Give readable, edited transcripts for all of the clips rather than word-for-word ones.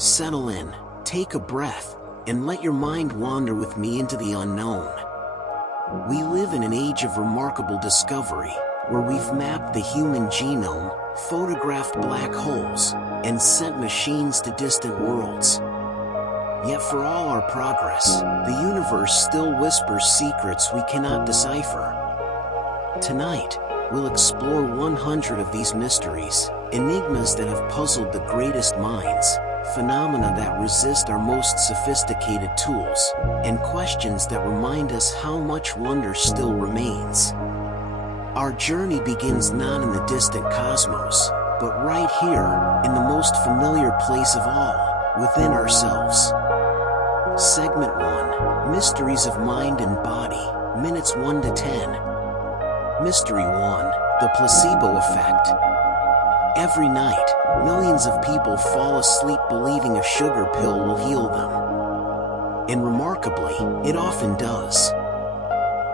Settle in, take a breath, and let your mind wander with me into the unknown. We live in an age of remarkable discovery, where we've mapped the human genome, photographed black holes, and sent machines to distant worlds. Yet for all our progress, the universe still whispers secrets we cannot decipher. Tonight, we'll explore 100 of these mysteries, enigmas that have puzzled the greatest minds, phenomena that resist our most sophisticated tools, and questions that remind us how much wonder still remains. Our journey begins not in the distant cosmos, but right here, in the most familiar place of all, within ourselves. Segment 1, Mysteries of Mind and Body, Minutes 1 to 10. Mystery 1, The Placebo Effect. Every night, millions of people fall asleep believing a sugar pill will heal them. And remarkably, it often does.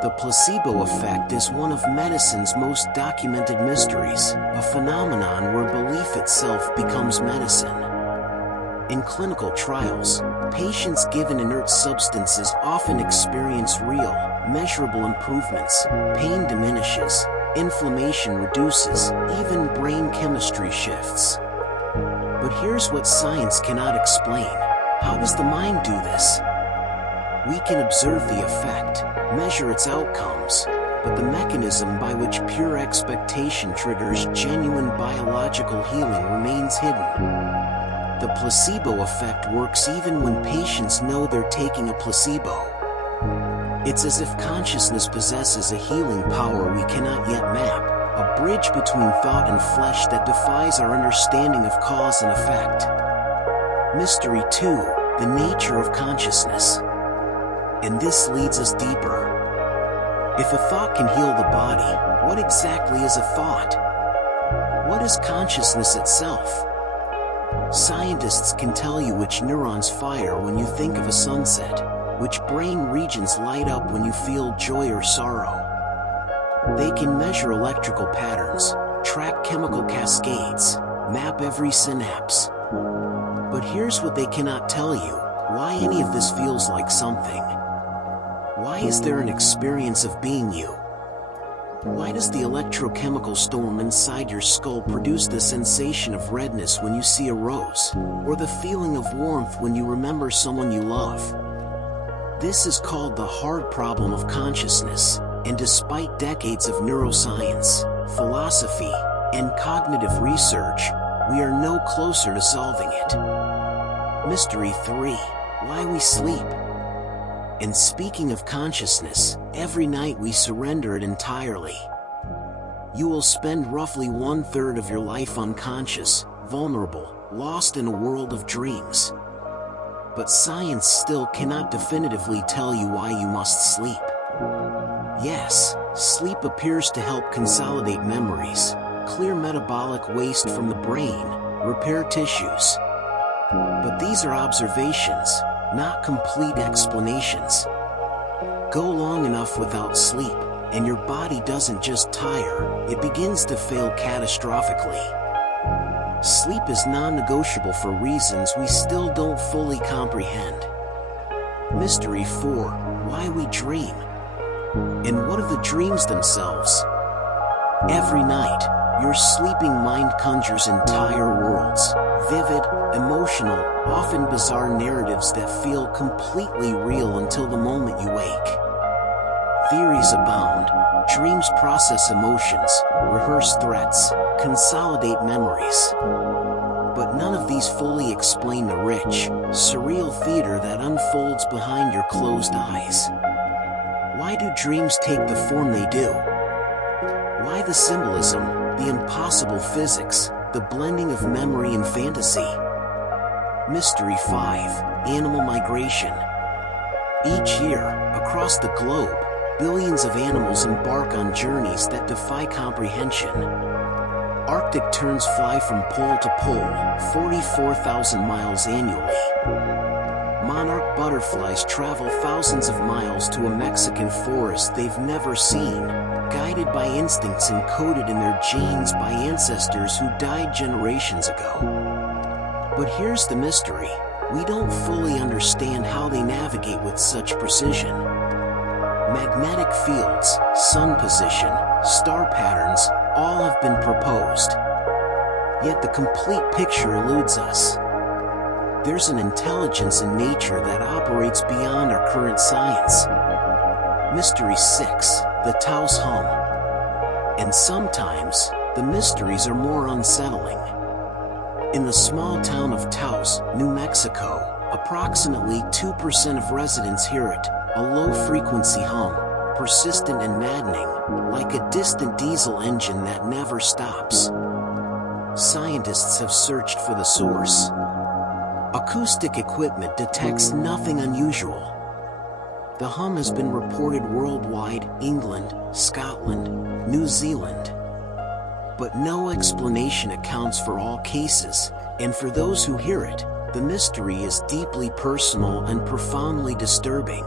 The placebo effect is one of medicine's most documented mysteries, a phenomenon where belief itself becomes medicine. In clinical trials, patients given inert substances often experience real, measurable improvements, pain diminishes, inflammation reduces, even brain chemistry shifts. But here's what science cannot explain. How does the mind do this? We can observe the effect, measure its outcomes, but the mechanism by which pure expectation triggers genuine biological healing remains hidden. The placebo effect works even when patients know they're taking a placebo. It's as if consciousness possesses a healing power we cannot yet map, a bridge between thought and flesh that defies our understanding of cause and effect. Mystery 2, the nature of consciousness. And this leads us deeper. If a thought can heal the body, what exactly is a thought? What is consciousness itself? Scientists can tell you which neurons fire when you think of a sunset, which brain regions light up when you feel joy or sorrow. They can measure electrical patterns, track chemical cascades, map every synapse. But here's what they cannot tell you: why any of this feels like something. Why is there an experience of being you? Why does the electrochemical storm inside your skull produce the sensation of redness when you see a rose, or the feeling of warmth when you remember someone you love? This is called the hard problem of consciousness, and despite decades of neuroscience, philosophy, and cognitive research, we are no closer to solving it. Mystery 3, Why we sleep. And speaking of consciousness, every night we surrender it entirely. You will spend roughly 1/3 of your life unconscious, vulnerable, lost in a world of dreams. But science still cannot definitively tell you why you must sleep. Yes, sleep appears to help consolidate memories, clear metabolic waste from the brain, repair tissues. But these are observations, not complete explanations. Go long enough without sleep, and your body doesn't just tire, it begins to fail catastrophically. Sleep is non-negotiable for reasons we still don't fully comprehend. Mystery 4, Why we dream. And what of the dreams themselves? Every night, your sleeping mind conjures entire worlds, vivid, emotional, often bizarre narratives that feel completely real until the moment you wake. Theories abound. Dreams process emotions, rehearse threats, consolidate memories. But none of these fully explain the rich, surreal theater that unfolds behind your closed eyes. Why do dreams take the form they do? Why the symbolism, the impossible physics, the blending of memory and fantasy? Mystery 5, Animal Migration. Each year, across the globe, billions of animals embark on journeys that defy comprehension. Arctic terns fly from pole to pole, 44,000 miles annually. Monarch butterflies travel thousands of miles to a Mexican forest they've never seen, guided by instincts encoded in their genes by ancestors who died generations ago. But here's the mystery. We don't fully understand how they navigate with such precision. Magnetic fields, sun position, star patterns, all have been proposed. Yet the complete picture eludes us. There's an intelligence in nature that operates beyond our current science. Mystery 6, the Taos hum. And sometimes, the mysteries are more unsettling. In the small town of Taos, New Mexico, approximately 2% of residents hear it, a low-frequency hum, persistent and maddening, like a distant diesel engine that never stops. Scientists have searched for the source. Acoustic equipment detects nothing unusual. The hum has been reported worldwide, England, Scotland, New Zealand. But no explanation accounts for all cases, and for those who hear it, the mystery is deeply personal and profoundly disturbing.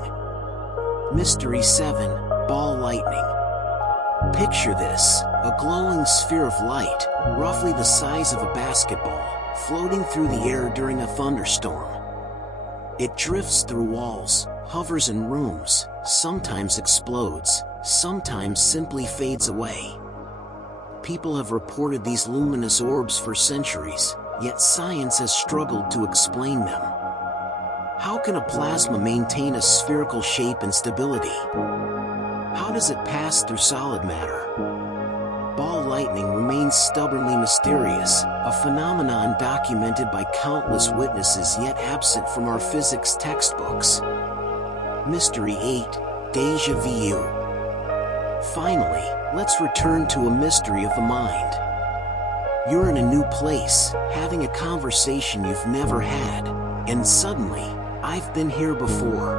Mystery 7, ball lightning. Picture this, a glowing sphere of light, roughly the size of a basketball, floating through the air during a thunderstorm. It drifts through walls, hovers in rooms, sometimes explodes, sometimes simply fades away. People have reported these luminous orbs for centuries, yet science has struggled to explain them. How can a plasma maintain a spherical shape and stability? How does it pass through solid matter? Ball lightning remains stubbornly mysterious, a phenomenon documented by countless witnesses yet absent from our physics textbooks. Mystery 8, Deja Vu. Finally, let's return to a mystery of the mind. You're in a new place, having a conversation you've never had, and suddenly, I've been here before.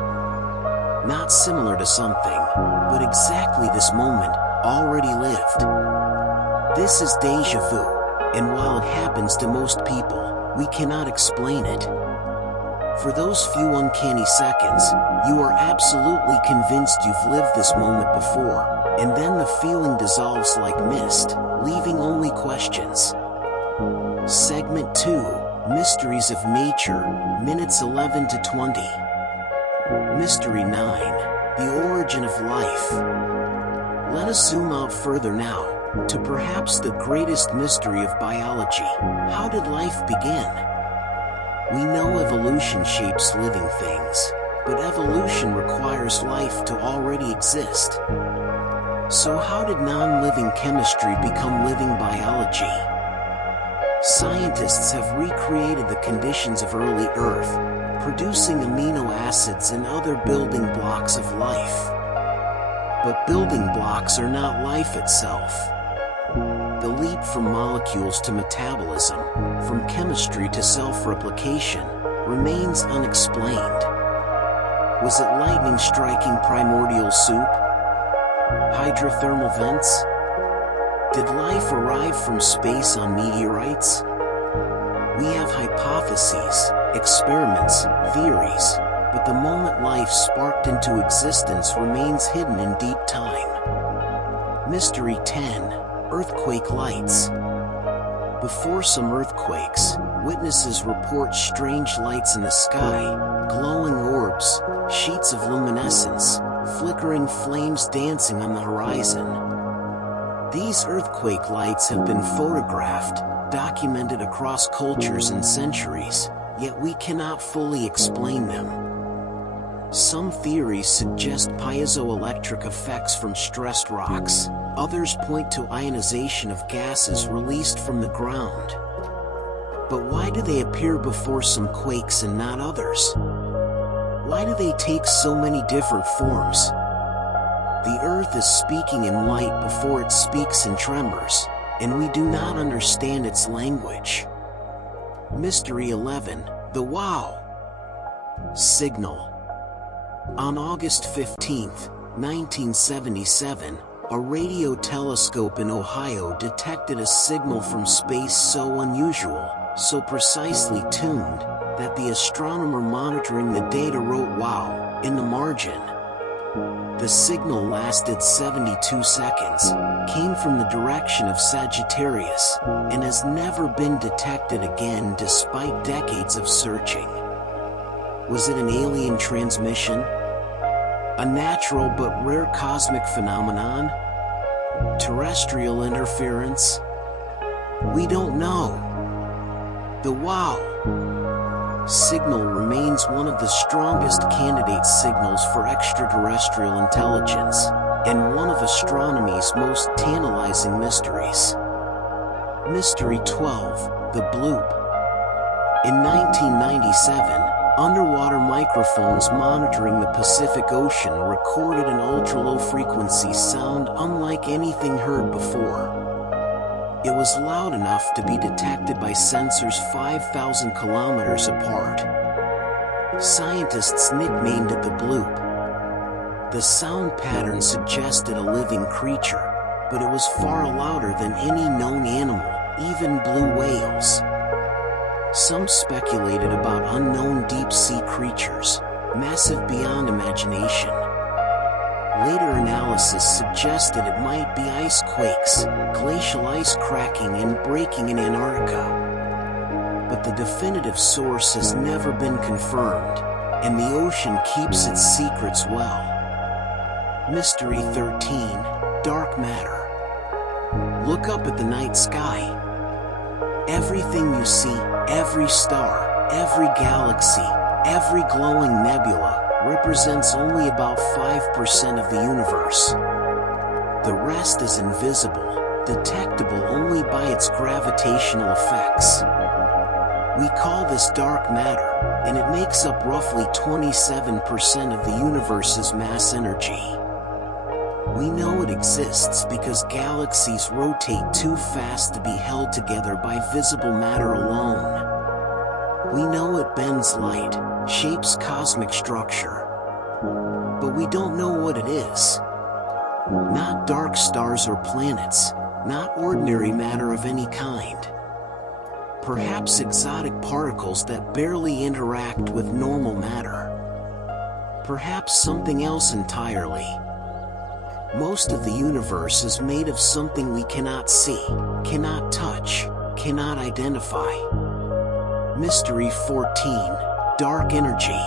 Not similar to something, but exactly this moment, already lived. This is deja vu, and while it happens to most people, we cannot explain it. For those few uncanny seconds, you are absolutely convinced you've lived this moment before, and then the feeling dissolves like mist, leaving only questions. Segment 2, Mysteries of Nature, minutes 11 to 20. Mystery 9, the origin of life. Let us zoom out further now, to perhaps the greatest mystery of biology. How did life begin? We know evolution shapes living things, but evolution requires life to already exist. So how did non-living chemistry become living biology? Scientists have recreated the conditions of early Earth, producing amino acids and other building blocks of life. But building blocks are not life itself. The leap from molecules to metabolism, from chemistry to self-replication, remains unexplained. Was it lightning striking primordial soup? Hydrothermal vents? Did life arrive from space on meteorites? We have hypotheses, experiments, theories, but the moment life sparked into existence remains hidden in deep time. Mystery 10, Earthquake Lights. Before some earthquakes, witnesses report strange lights in the sky, glowing orbs, sheets of luminescence, flickering flames dancing on the horizon. These earthquake lights have been photographed, documented across cultures and centuries, yet we cannot fully explain them. Some theories suggest piezoelectric effects from stressed rocks, others point to ionization of gases released from the ground. But why do they appear before some quakes and not others? Why do they take so many different forms? The Earth is speaking in light before it speaks in tremors, and we do not understand its language. Mystery 11, the Wow Signal. On August 15, 1977, a radio telescope in Ohio detected a signal from space so unusual, so precisely tuned, that the astronomer monitoring the data wrote "wow" in the margin. The signal lasted 72 seconds, came from the direction of Sagittarius, and has never been detected again despite decades of searching. Was it an alien transmission? A natural but rare cosmic phenomenon? Terrestrial interference? We don't know. The WOW signal remains one of the strongest candidate signals for extraterrestrial intelligence, and one of astronomy's most tantalizing mysteries. Mystery 12, the Bloop. In 1997, underwater microphones monitoring the Pacific Ocean recorded an ultra-low frequency sound unlike anything heard before. It was loud enough to be detected by sensors 5,000 kilometers apart. Scientists nicknamed it the Bloop. The sound pattern suggested a living creature, but it was far louder than any known animal, even blue whales. Some speculated about unknown deep-sea creatures, massive beyond imagination. Later analysis suggested it might be ice quakes, glacial ice cracking and breaking in Antarctica. But the definitive source has never been confirmed, and the ocean keeps its secrets well. Mystery 13, Dark Matter. Look up at the night sky. Everything you see, every star, every galaxy, every glowing nebula, represents only about 5% of the universe. The rest is invisible, detectable only by its gravitational effects. We call this dark matter, and it makes up roughly 27% of the universe's mass energy. We know it exists because galaxies rotate too fast to be held together by visible matter alone. We know it bends light, shapes cosmic structure. But we don't know what it is. Not dark stars or planets, not ordinary matter of any kind. Perhaps exotic particles that barely interact with normal matter. Perhaps something else entirely. Most of the universe is made of something we cannot see, cannot touch, cannot identify. Mystery 14, Dark Energy.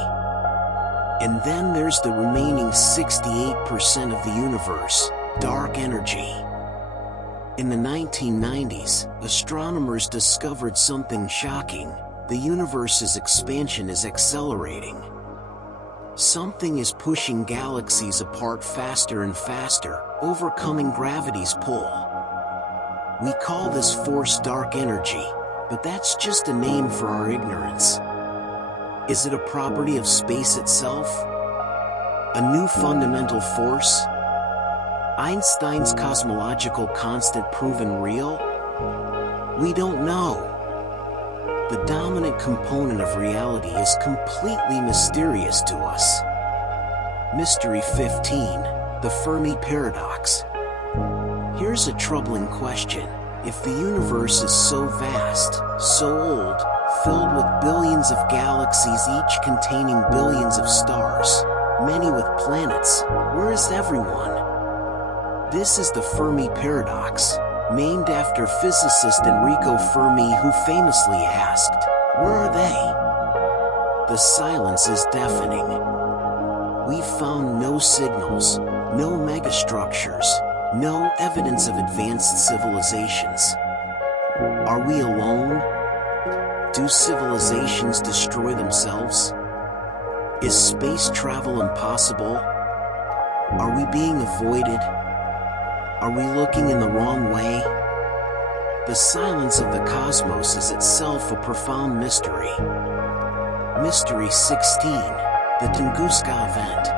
And then there's the remaining 68% of the universe, dark energy. In the 1990s, astronomers discovered something shocking. The universe's expansion is accelerating. Something is pushing galaxies apart faster and faster, overcoming gravity's pull. We call this force dark energy, but that's just a name for our ignorance. Is it a property of space itself? A new fundamental force? Einstein's cosmological constant proven real? We don't know. The dominant component of reality is completely mysterious to us. Mystery 15, the Fermi Paradox. Here's a troubling question. If the universe is so vast, so old, filled with billions of galaxies each containing billions of stars, many with planets, where is everyone? This is the Fermi Paradox, named after physicist Enrico Fermi, who famously asked, "Where are they?" The silence is deafening. We've found no signals, no megastructures, no evidence of advanced civilizations. Are we alone? Do civilizations destroy themselves? Is space travel impossible? Are we being avoided? Are we looking in the wrong way? The silence of the cosmos is itself a profound mystery. Mystery 16, the Tunguska event.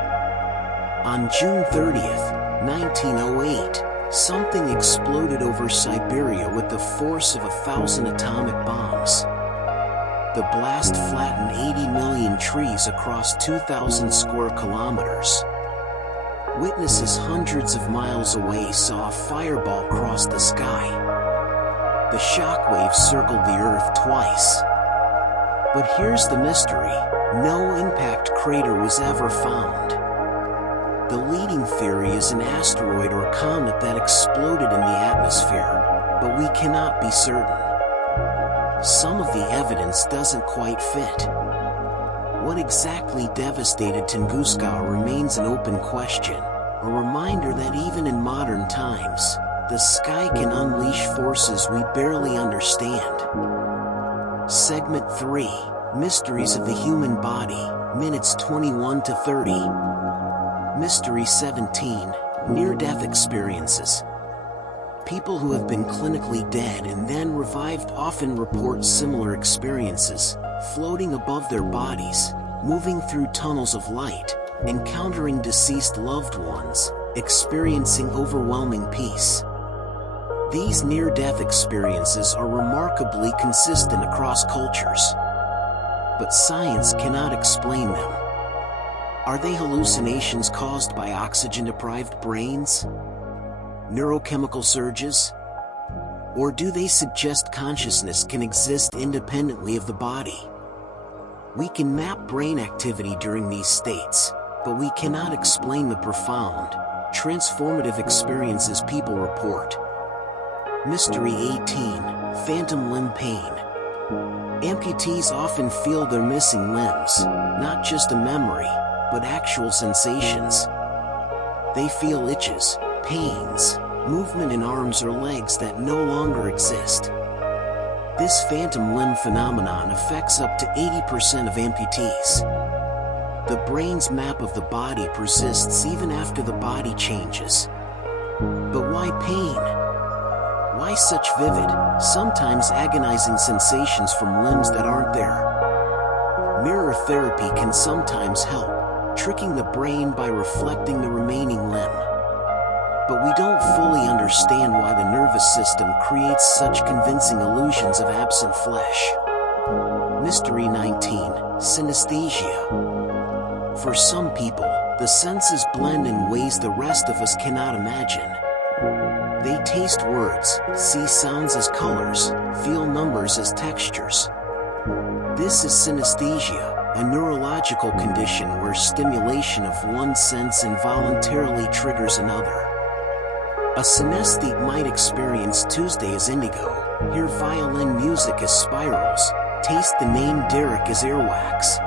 On June 30th, 1908, something exploded over Siberia with the force of 1,000 atomic bombs. The blast flattened 80 million trees across 2,000 square kilometers. Witnesses hundreds of miles away saw a fireball cross the sky. The shockwave circled the Earth twice. But here's the mystery: no impact crater was ever found. The leading theory is an asteroid or comet that exploded in the atmosphere, but we cannot be certain. Some of the evidence doesn't quite fit. What exactly devastated Tunguska remains an open question, a reminder that even in modern times, the sky can unleash forces we barely understand. Segment 3, Mysteries of the Human Body, minutes 21 to 30. Mystery 17, Near-Death Experiences. People who have been clinically dead and then revived often report similar experiences, floating above their bodies, moving through tunnels of light, encountering deceased loved ones, experiencing overwhelming peace. These near-death experiences are remarkably consistent across cultures. But science cannot explain them. Are they hallucinations caused by oxygen-deprived brains? Neurochemical surges? Or do they suggest consciousness can exist independently of the body? We can map brain activity during these states, but we cannot explain the profound, transformative experiences people report. Mystery 18, Phantom Limb Pain. Amputees often feel their missing limbs, not just a memory, but actual sensations. They feel itches, pains, movement in arms or legs that no longer exist. This phantom limb phenomenon affects up to 80% of amputees. The brain's map of the body persists even after the body changes. But why pain? Why such vivid, sometimes agonizing sensations from limbs that aren't there? Mirror therapy can sometimes help, tricking the brain by reflecting the remaining limb. But we don't fully understand why the nervous system creates such convincing illusions of absent flesh. Mystery 19, Synesthesia. For some people, the senses blend in ways the rest of us cannot imagine. They taste words, see sounds as colors, feel numbers as textures. This is synesthesia, a neurological condition where stimulation of one sense involuntarily triggers another. A synesthete might experience Tuesday as indigo, hear violin music as spirals, taste the name Derek as earwax.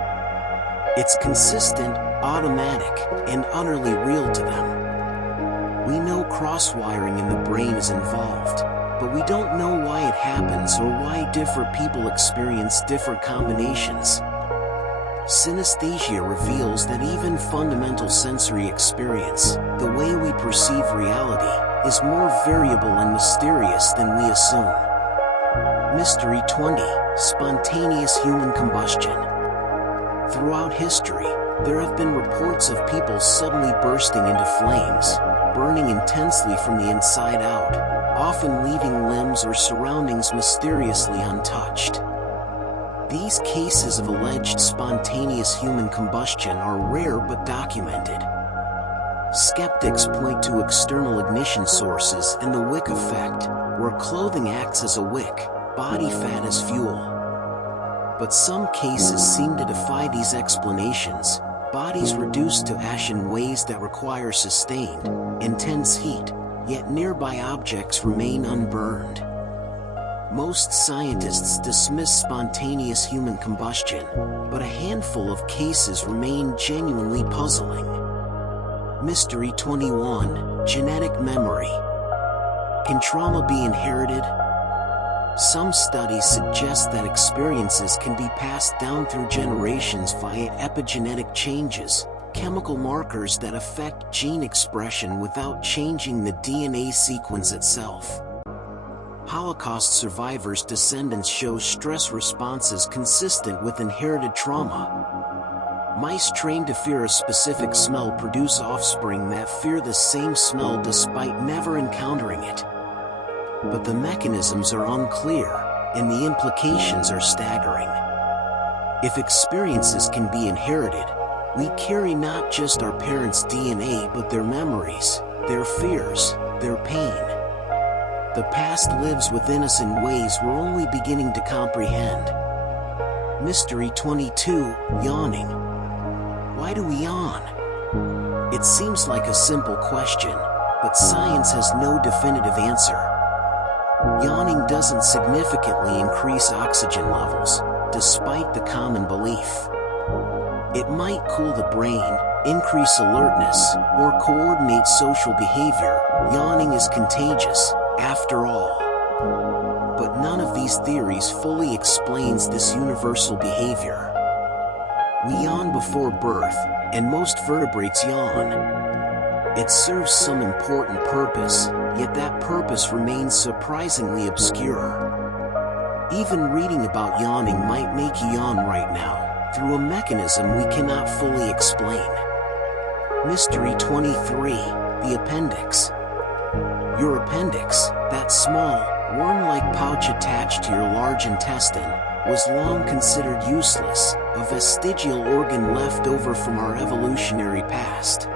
It's consistent, automatic, and utterly real to them. We know cross-wiring in the brain is involved, but we don't know why it happens or why different people experience different combinations. Synesthesia reveals that even fundamental sensory experience, the way we perceive reality, is more variable and mysterious than we assume. Mystery 20, Spontaneous Human Combustion. Throughout history, there have been reports of people suddenly bursting into flames, burning intensely from the inside out, often leaving limbs or surroundings mysteriously untouched. These cases of alleged spontaneous human combustion are rare but documented. Skeptics point to external ignition sources and the wick effect, where clothing acts as a wick, body fat as fuel. But some cases seem to defy these explanations, bodies reduced to ash in ways that require sustained, intense heat, yet nearby objects remain unburned. Most scientists dismiss spontaneous human combustion, but a handful of cases remain genuinely puzzling. Mystery 21, Genetic Memory. Can trauma be inherited? Some studies suggest that experiences can be passed down through generations via epigenetic changes, chemical markers that affect gene expression without changing the DNA sequence itself. Holocaust survivors' descendants show stress responses consistent with inherited trauma. Mice trained to fear a specific smell produce offspring that fear the same smell despite never encountering it. But the mechanisms are unclear, and the implications are staggering. If experiences can be inherited, we carry not just our parents' DNA but their memories, their fears, their pain. The past lives within us in ways we're only beginning to comprehend. Mystery 22, Yawning. Why do we yawn? It seems like a simple question, but science has no definitive answer. Yawning doesn't significantly increase oxygen levels, despite the common belief. It might cool the brain, increase alertness, or coordinate social behavior. Yawning is contagious, after all. But none of these theories fully explains this universal behavior. We yawn before birth, and most vertebrates yawn. It serves some important purpose, yet that purpose remains surprisingly obscure. Even reading about yawning might make you yawn right now, through a mechanism we cannot fully explain. Mystery 23, the appendix. Your appendix, that small, worm-like pouch attached to your large intestine, was long considered useless, a vestigial organ left over from our evolutionary past.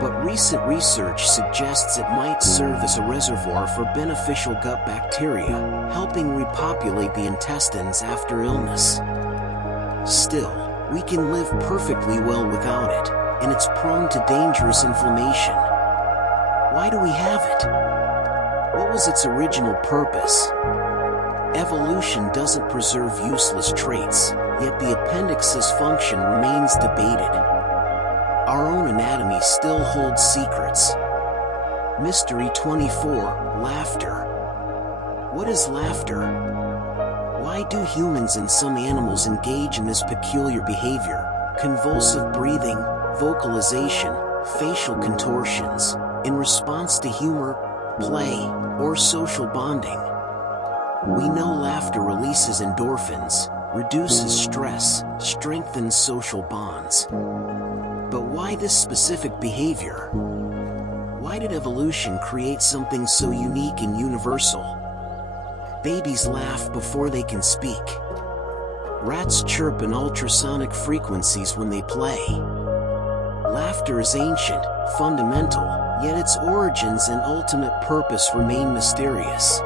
But recent research suggests it might serve as a reservoir for beneficial gut bacteria, helping repopulate the intestines after illness. Still, we can live perfectly well without it, and it's prone to dangerous inflammation. Why do we have it? What was its original purpose? Evolution doesn't preserve useless traits, yet the appendix's function remains debated. Our own anatomy still holds secrets. Mystery 24, laughter. What is laughter? Why do humans and some animals engage in this peculiar behavior, convulsive breathing, vocalization, facial contortions, in response to humor, play, or social bonding? We know laughter releases endorphins, reduces stress, strengthens social bonds. But why this specific behavior? Why did evolution create something so unique and universal? Babies laugh before they can speak. Rats chirp in ultrasonic frequencies when they play. Laughter is ancient, fundamental, yet its origins and ultimate purpose remain mysterious.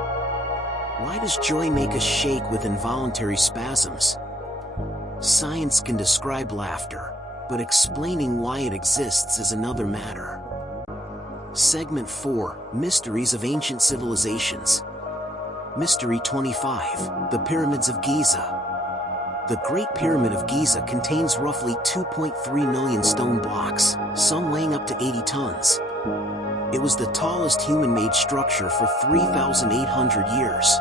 Why does joy make us shake with involuntary spasms? Science can describe laughter, but explaining why it exists is another matter. Segment 4, Mysteries of Ancient Civilizations. Mystery 25, the Pyramids of Giza. The Great Pyramid of Giza contains roughly 2.3 million stone blocks, some weighing up to 80 tons. It was the tallest human-made structure for 3,800 years.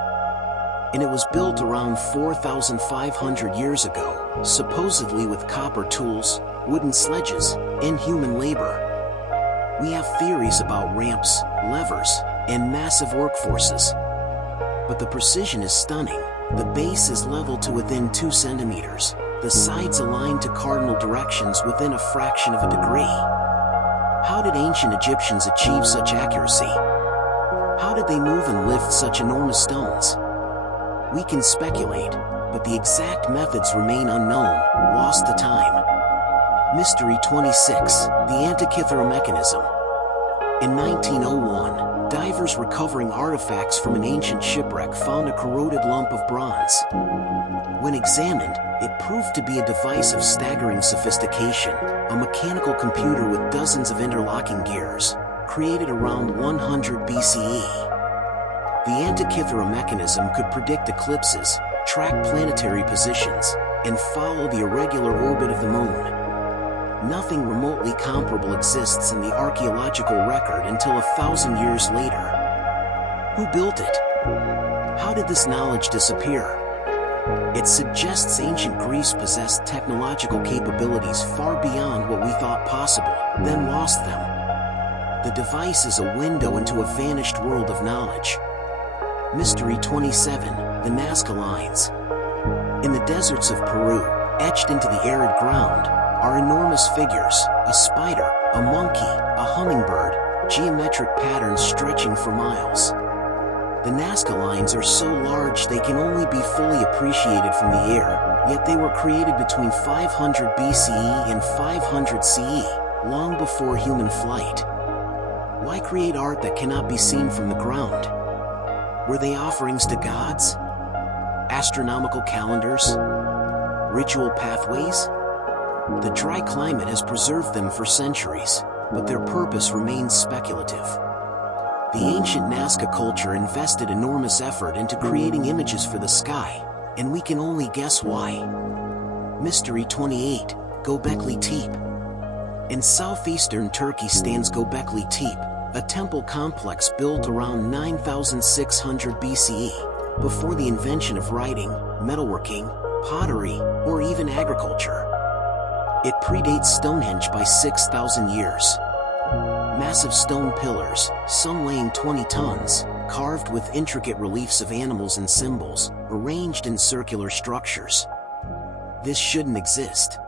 And it was built around 4,500 years ago, supposedly with copper tools, wooden sledges, and human labor. We have theories about ramps, levers, and massive workforces. But the precision is stunning. The base is level to within 2 centimeters, the sides aligned to cardinal directions within a fraction of a degree. How did ancient Egyptians achieve such accuracy? How did they move and lift such enormous stones? We can speculate, but the exact methods remain unknown, lost to time. Mystery 26, the Antikythera mechanism. In 1901, divers recovering artifacts from an ancient shipwreck found a corroded lump of bronze. When examined, it proved to be a device of staggering sophistication, a mechanical computer with dozens of interlocking gears, created around 100 BCE. The Antikythera mechanism could predict eclipses, track planetary positions, and follow the irregular orbit of the moon. Nothing remotely comparable exists in the archaeological record until 1,000 years later. Who built it? How did this knowledge disappear? It suggests ancient Greece possessed technological capabilities far beyond what we thought possible, then lost them. The device is a window into a vanished world of knowledge. Mystery 27, the Nazca lines. In the deserts of Peru, etched into the arid ground, are enormous figures, a spider, a monkey, a hummingbird, geometric patterns stretching for miles. The Nazca lines are so large they can only be fully appreciated from the air, yet they were created between 500 BCE and 500 CE, long before human flight. Why create art that cannot be seen from the ground? Were they offerings to gods? Astronomical calendars? Ritual pathways? The dry climate has preserved them for centuries, but their purpose remains speculative. The ancient Nazca culture invested enormous effort into creating images for the sky, and we can only guess why. Mystery 28, Göbekli Tepe. In southeastern Turkey stands Göbekli Tepe, a temple complex built around 9600 BCE, before the invention of writing, metalworking, pottery, or even agriculture. It predates Stonehenge by 6,000 years. Massive stone pillars, some weighing 20 tons, carved with intricate reliefs of animals and symbols, arranged in circular structures. This shouldn't exist.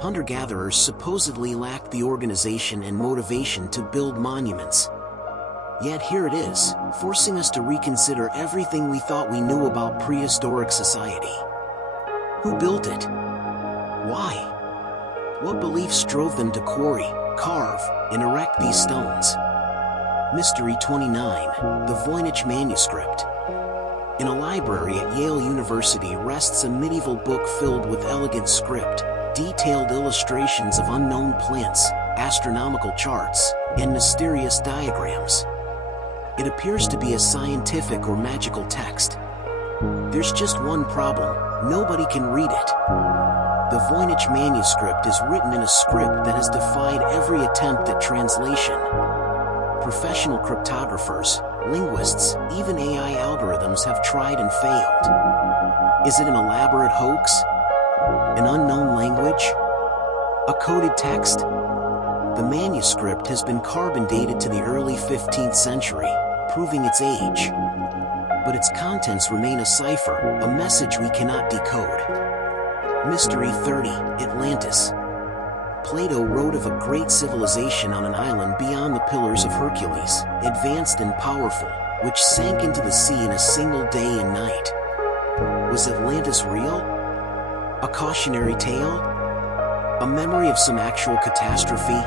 Hunter-gatherers supposedly lacked the organization and motivation to build monuments. Yet here it is, forcing us to reconsider everything we thought we knew about prehistoric society. Who built it? Why? What beliefs drove them to quarry, carve, and erect these stones? Mystery 29, the Voynich manuscript. In a library at Yale University rests a medieval book filled with elegant script, detailed illustrations of unknown plants, astronomical charts, and mysterious diagrams. It appears to be a scientific or magical text. There's just one problem: nobody can read it. The Voynich manuscript is written in a script that has defied every attempt at translation. Professional cryptographers, linguists, even AI algorithms have tried and failed. Is it an elaborate hoax? An unknown language? A coded text? The manuscript has been carbon dated to the early 15th century, proving its age. But its contents remain a cipher, a message we cannot decode. Mystery 30, Atlantis. Plato wrote of a great civilization on an island beyond the Pillars of Hercules, advanced and powerful, which sank into the sea in a single day and night. Was Atlantis real? A cautionary tale? A memory of some actual catastrophe?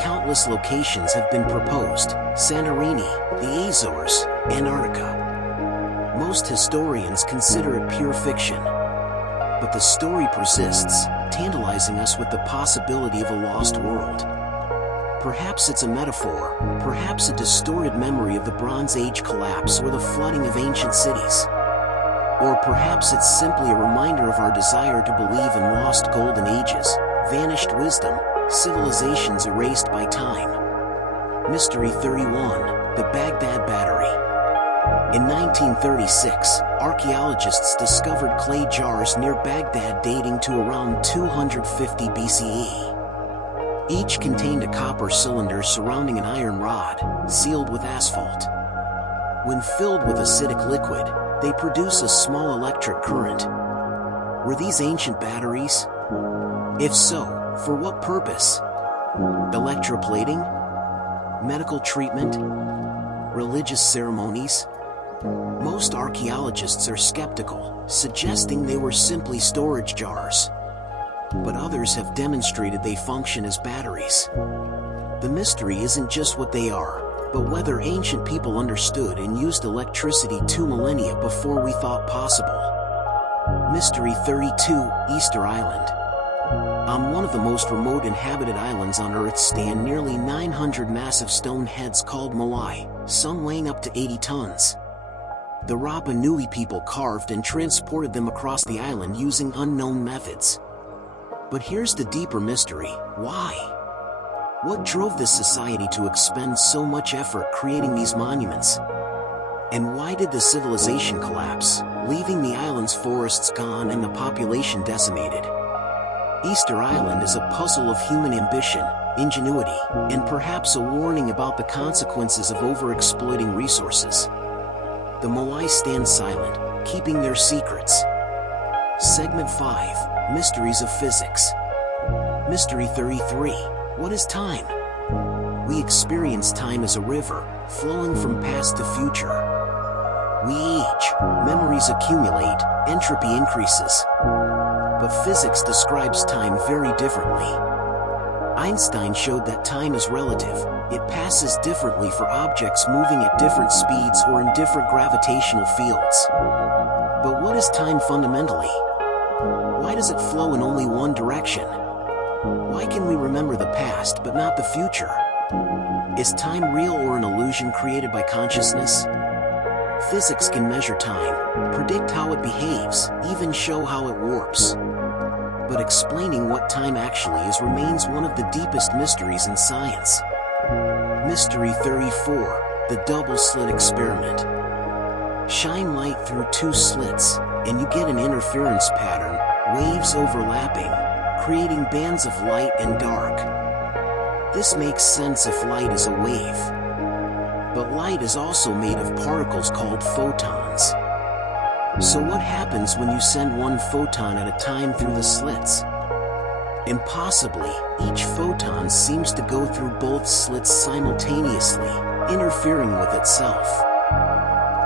Countless locations have been proposed: Santorini, the Azores, Antarctica. Most historians consider it pure fiction. But the story persists, tantalizing us with the possibility of a lost world. Perhaps it's a metaphor, perhaps a distorted memory of the Bronze Age collapse or the flooding of ancient cities. Or perhaps it's simply a reminder of our desire to believe in lost golden ages, vanished wisdom, civilizations erased by time. Mystery 31, the Baghdad Battery. In 1936, archaeologists discovered clay jars near Baghdad dating to around 250 BCE. Each contained a copper cylinder surrounding an iron rod, sealed with asphalt. When filled with acidic liquid, they produce a small electric current. Were these ancient batteries? If so, for what purpose? Electroplating? Medical treatment? Religious ceremonies? Most archaeologists are skeptical, suggesting they were simply storage jars. But others have demonstrated they function as batteries. The mystery isn't just what they are, but whether ancient people understood and used electricity 2 millennia before we thought possible. Mystery 32, Easter Island. On one of the most remote inhabited islands on Earth stand nearly 900 massive stone heads called moai, some weighing up to 80 tons. The Rapa Nui people carved and transported them across the island using unknown methods. But here's the deeper mystery: why? What drove this society to expend so much effort creating these monuments? And why did the civilization collapse, leaving the island's forests gone and the population decimated? Easter Island is a puzzle of human ambition, ingenuity, and perhaps a warning about the consequences of overexploiting resources. The Moai stand silent, keeping their secrets. Segment 5, Mysteries of Physics. Mystery 33, what is time? We experience time as a river, flowing from past to future. We age, memories accumulate, entropy increases. But physics describes time very differently. Einstein showed that time is relative. It passes differently for objects moving at different speeds or in different gravitational fields. But what is time fundamentally? Why does it flow in only one direction? Why can we remember the past but not the future? Is time real or an illusion created by consciousness? Physics can measure time, predict how it behaves, even show how it warps. But explaining what time actually is remains one of the deepest mysteries in science. Mystery 34, the double-slit experiment. Shine light through two slits, and you get an interference pattern, waves overlapping, creating bands of light and dark. This makes sense if light is a wave. But light is also made of particles called photons. So what happens when you send one photon at a time through the slits? Impossibly, each photon seems to go through both slits simultaneously, interfering with itself.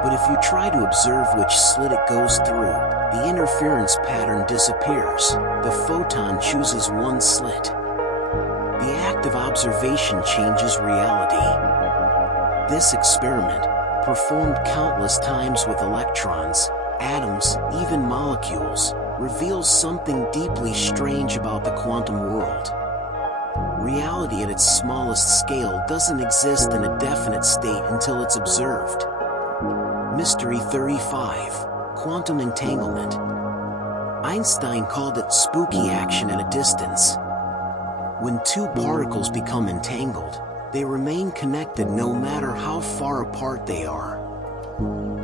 But if you try to observe which slit it goes through, the interference pattern disappears. The photon chooses one slit. The act of observation changes reality. This experiment, performed countless times with electrons, atoms, even molecules, reveals something deeply strange about the quantum world. Reality at its smallest scale doesn't exist in a definite state until it's observed. Mystery 35, quantum entanglement. Einstein called it spooky action at a distance. When two particles become entangled, they remain connected no matter how far apart they are.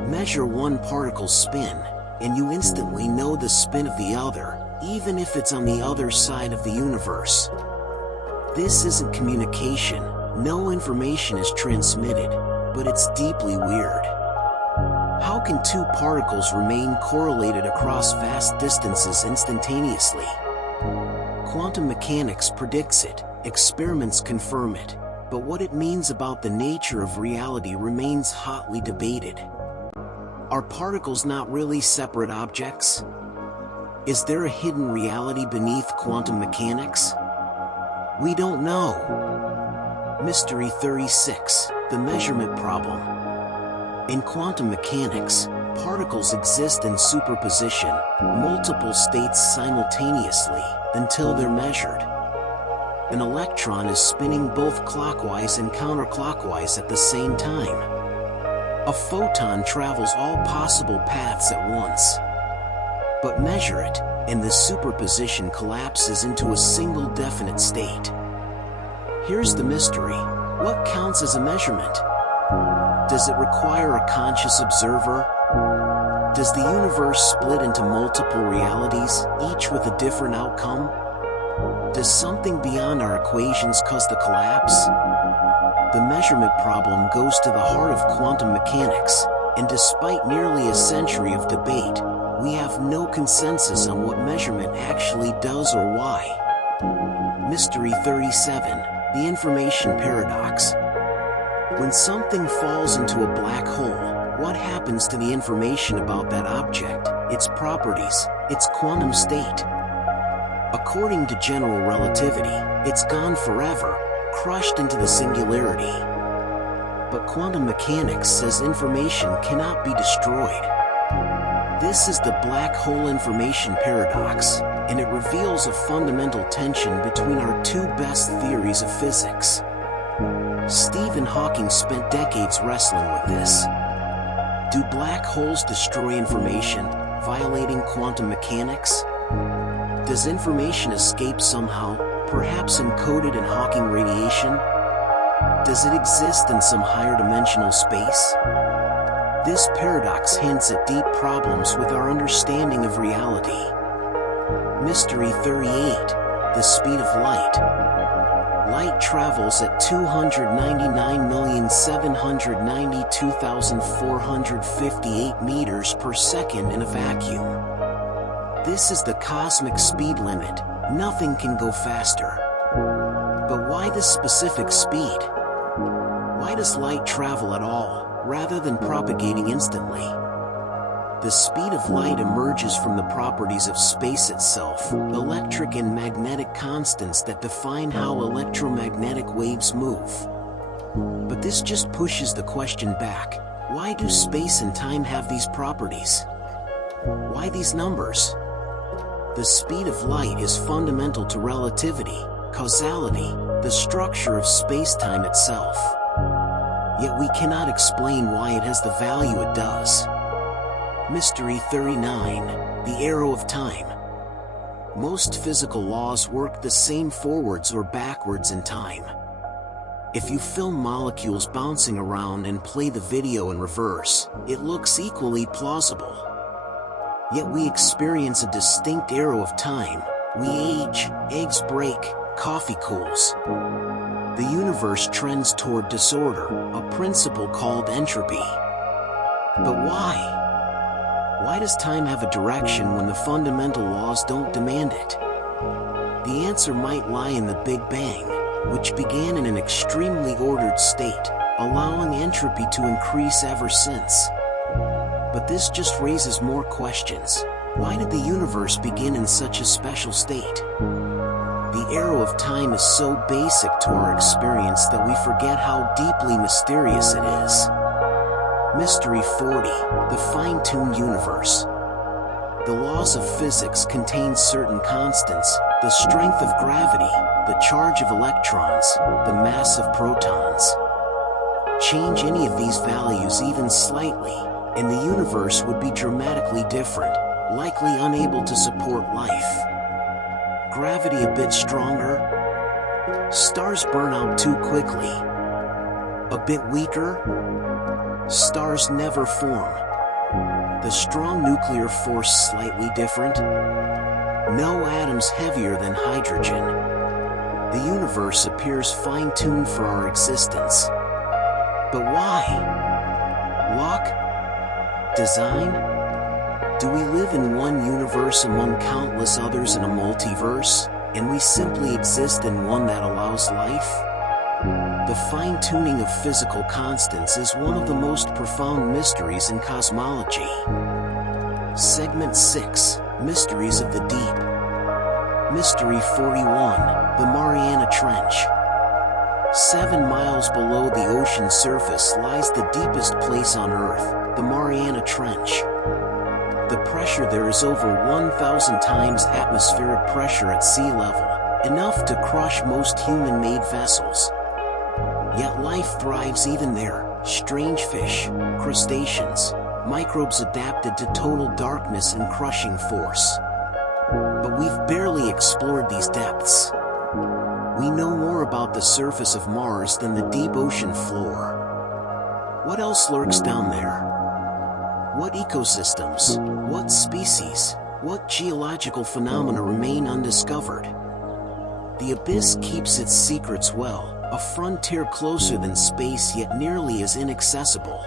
Measure one particle's spin, and you instantly know the spin of the other, even if it's on the other side of the universe. This isn't communication, no information is transmitted, but it's deeply weird. How can two particles remain correlated across vast distances instantaneously? Quantum mechanics predicts it, experiments confirm it, but what it means about the nature of reality remains hotly debated. Are particles not really separate objects? Is there a hidden reality beneath quantum mechanics? We don't know. Mystery 36, the measurement problem. In quantum mechanics, particles exist in superposition, multiple states simultaneously, until they're measured. An electron is spinning both clockwise and counterclockwise at the same time. A photon travels all possible paths at once. But measure it, and the superposition collapses into a single definite state. Here's the mystery. What counts as a measurement? Does it require a conscious observer? Does the universe split into multiple realities, each with a different outcome? Does something beyond our equations cause the collapse? The measurement problem goes to the heart of quantum mechanics, and despite nearly a century of debate, we have no consensus on what measurement actually does or why. Mystery 37, the information paradox. When something falls into a black hole, what happens to the information about that object, its properties, its quantum state? According to general relativity, it's gone forever, crushed into the singularity. But quantum mechanics says information cannot be destroyed. This is the black hole information paradox, and it reveals a fundamental tension between our two best theories of physics. Stephen Hawking spent decades wrestling with this. Do black holes destroy information, violating quantum mechanics? Does information escape somehow, perhaps encoded in Hawking radiation? Does it exist in some higher dimensional space? This paradox hints at deep problems with our understanding of reality. Mystery 38, the speed of light. Light travels at 299,792,458 meters per second in a vacuum. This is the cosmic speed limit. Nothing can go faster. But why this specific speed? Why does light travel at all, rather than propagating instantly? The speed of light emerges from the properties of space itself, electric and magnetic constants that define how electromagnetic waves move. But this just pushes the question back. Why do space and time have these properties? Why these numbers? The speed of light is fundamental to relativity, causality, the structure of space-time itself. Yet we cannot explain why it has the value it does. Mystery 39, the arrow of time. Most physical laws work the same forwards or backwards in time. If you film molecules bouncing around and play the video in reverse, it looks equally plausible. Yet we experience a distinct arrow of time. We age, eggs break, coffee cools. The universe trends toward disorder, a principle called entropy. But why? Why does time have a direction when the fundamental laws don't demand it? The answer might lie in the Big Bang, which began in an extremely ordered state, allowing entropy to increase ever since. But this just raises more questions. Why did the universe begin in such a special state? The arrow of time is so basic to our experience that we forget how deeply mysterious it is. Mystery 40, the fine-tuned universe. The laws of physics contain certain constants: the strength of gravity, the charge of electrons, the mass of protons. Change any of these values even slightly, and the universe would be dramatically different, likely unable to support life. Gravity a bit stronger? Stars burn out too quickly. A bit weaker? Stars never form. The strong nuclear force slightly different? No atoms heavier than hydrogen. The universe appears fine-tuned for our existence. But why? Luck? Design? Do we live in one universe among countless others in a multiverse, and we simply exist in one that allows life? The fine-tuning of physical constants is one of the most profound mysteries in cosmology. Segment 6, Mysteries of the Deep. Mystery 41, the Mariana Trench. 7 miles below the ocean surface lies the deepest place on Earth, the Mariana Trench. The pressure there is over 1,000 times atmospheric pressure at sea level, enough to crush most human-made vessels. Yet life thrives even there: strange fish, crustaceans, microbes adapted to total darkness and crushing force. But we've barely explored these depths. We know more about the surface of Mars than the deep ocean floor. What else lurks down there? What ecosystems, what species, what geological phenomena remain undiscovered? The abyss keeps its secrets well, a frontier closer than space yet nearly as inaccessible.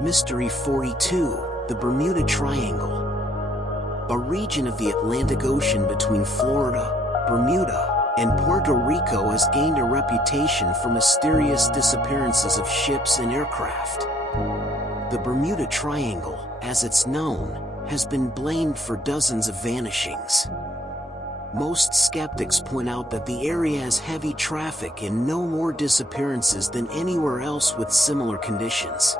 Mystery 42, the Bermuda Triangle. A region of the Atlantic Ocean between Florida, Bermuda, and Puerto Rico has gained a reputation for mysterious disappearances of ships and aircraft. The Bermuda Triangle, as it's known, has been blamed for dozens of vanishings. Most skeptics point out that the area has heavy traffic and no more disappearances than anywhere else with similar conditions.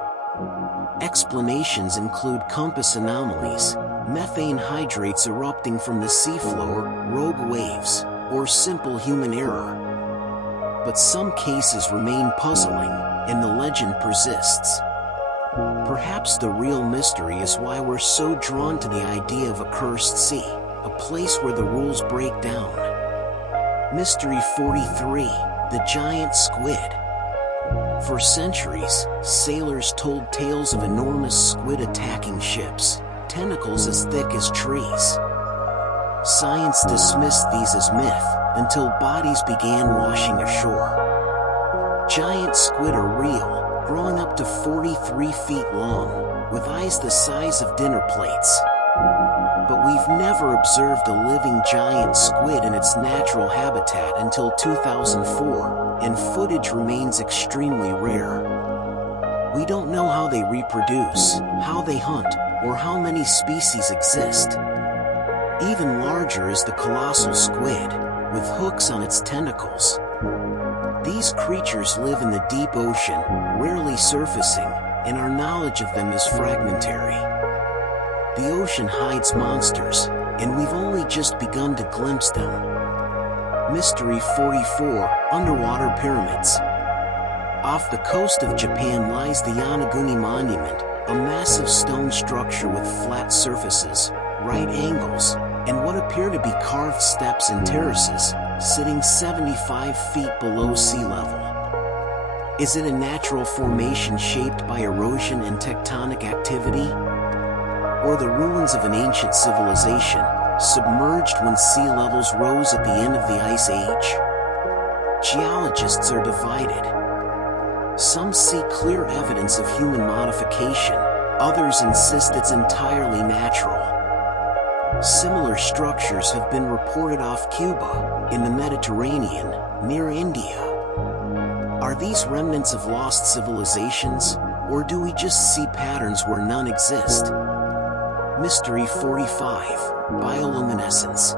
Explanations include compass anomalies, methane hydrates erupting from the seafloor, rogue waves, or simple human error. But some cases remain puzzling, and the legend persists. Perhaps the real mystery is why we're so drawn to the idea of a cursed sea, a place where the rules break down. Mystery 43, the giant squid. For centuries, sailors told tales of enormous squid attacking ships, tentacles as thick as trees. Science dismissed these as myth, until bodies began washing ashore. Giant squid are real, growing up to 43 feet long, with eyes the size of dinner plates. But we've never observed a living giant squid in its natural habitat until 2004, and footage remains extremely rare. We don't know how they reproduce, how they hunt, or how many species exist. Even larger is the colossal squid, with hooks on its tentacles. These creatures live in the deep ocean, rarely surfacing, and our knowledge of them is fragmentary. The ocean hides monsters, and we've only just begun to glimpse them. Mystery 44, Underwater Pyramids. Off the coast of Japan lies the Yonaguni Monument, a massive stone structure with flat surfaces, right angles, and what appear to be carved steps and terraces, sitting 75 feet below sea level. Is it a natural formation shaped by erosion and tectonic activity? Or the ruins of an ancient civilization, submerged when sea levels rose at the end of the Ice Age? Geologists are divided. Some see clear evidence of human modification, others insist it's entirely natural. Similar structures have been reported off Cuba, in the Mediterranean, near India. Are these remnants of lost civilizations, or do we just see patterns where none exist? Mystery 45, Bioluminescence.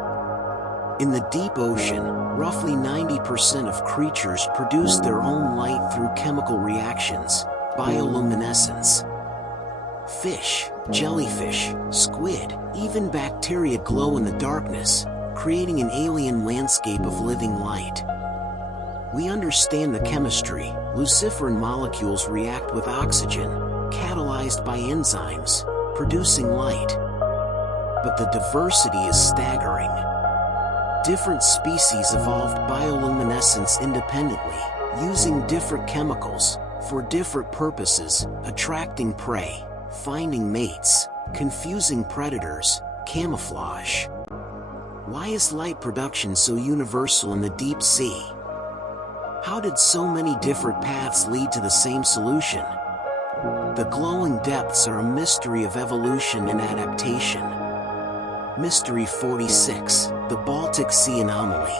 In the deep ocean, roughly 90% of creatures produce their own light through chemical reactions, bioluminescence. Fish, jellyfish, squid, even bacteria glow in the darkness, creating an alien landscape of living light. We understand the chemistry. Luciferin molecules react with oxygen, catalyzed by enzymes, producing light. But the diversity is staggering. Different species evolved bioluminescence independently, using different chemicals, for different purposes, attracting prey, finding mates, confusing predators, camouflage. Why is light production so universal in the deep sea? How did so many different paths lead to the same solution? The glowing depths are a mystery of evolution and adaptation. Mystery 46, the Baltic Sea Anomaly.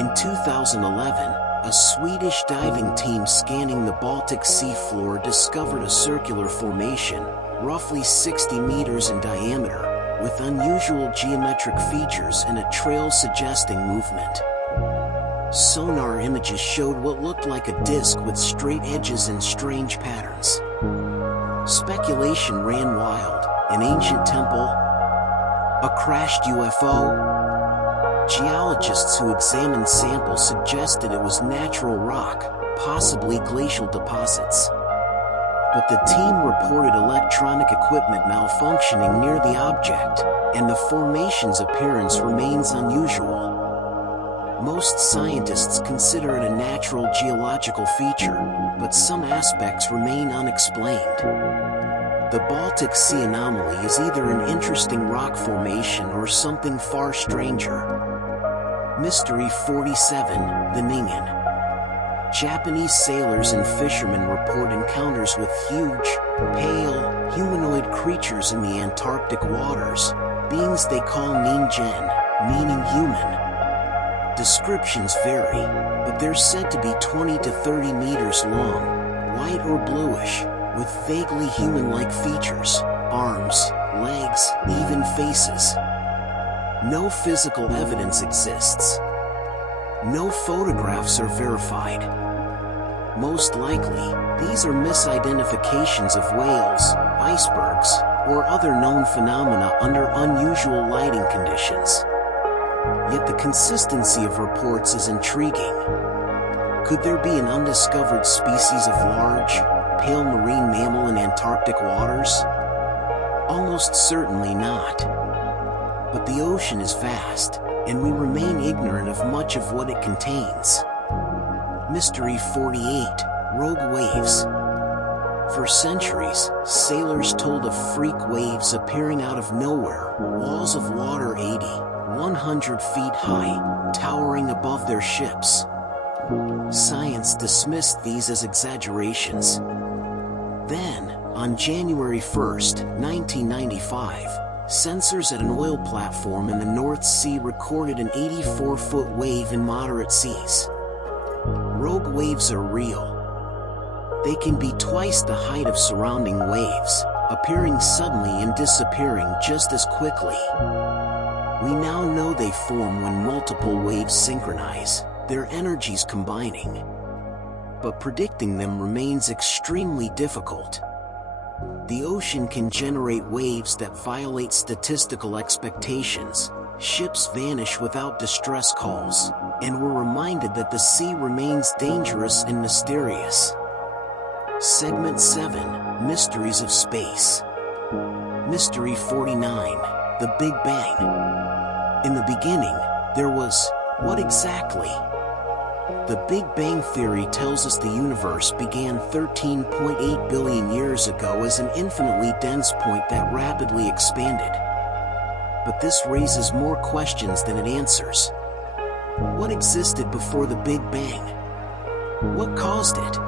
In 2011, a Swedish diving team scanning the Baltic Sea floor discovered a circular formation, roughly 60 meters in diameter, with unusual geometric features and a trail suggesting movement. Sonar images showed what looked like a disc with straight edges and strange patterns. Speculation ran wild: an ancient temple? A crashed UFO? Geologists who examined samples suggested it was natural rock, possibly glacial deposits. But the team reported electronic equipment malfunctioning near the object, and the formation's appearance remains unusual. Most scientists consider it a natural geological feature, but some aspects remain unexplained. The Baltic Sea Anomaly is either an interesting rock formation or something far stranger. Mystery 47, the Ningen. Japanese sailors and fishermen report encounters with huge, pale, humanoid creatures in the Antarctic waters, beings they call Ningen, meaning human. Descriptions vary, but they're said to be 20 to 30 meters long, white or bluish, with vaguely human-like features, arms, legs, even faces. No physical evidence exists. No photographs are verified. Most likely, these are misidentifications of whales, icebergs, or other known phenomena under unusual lighting conditions. Yet the consistency of reports is intriguing. Could there be an undiscovered species of large, pale marine mammal in Antarctic waters? Almost certainly not. But the ocean is vast, and we remain ignorant of much of what it contains. Mystery 48, Rogue Waves. For centuries, sailors told of freak waves appearing out of nowhere, walls of water 80, 100 feet high, towering above their ships. Science dismissed these as exaggerations. Then, on January 1, 1995, sensors at an oil platform in the North Sea recorded an 84-foot wave in moderate seas. Rogue waves are real. They can be twice the height of surrounding waves, appearing suddenly and disappearing just as quickly. We now know they form when multiple waves synchronize, their energies combining. But predicting them remains extremely difficult. The ocean can generate waves that violate statistical expectations, ships vanish without distress calls, and we're reminded that the sea remains dangerous and mysterious. Segment 7, Mysteries of Space. Mystery 49, The Big Bang. In the beginning, there was, what exactly? The Big Bang Theory tells us the universe began 13.8 billion years ago as an infinitely dense point that rapidly expanded. But this raises more questions than it answers. What existed before the Big Bang? What caused it?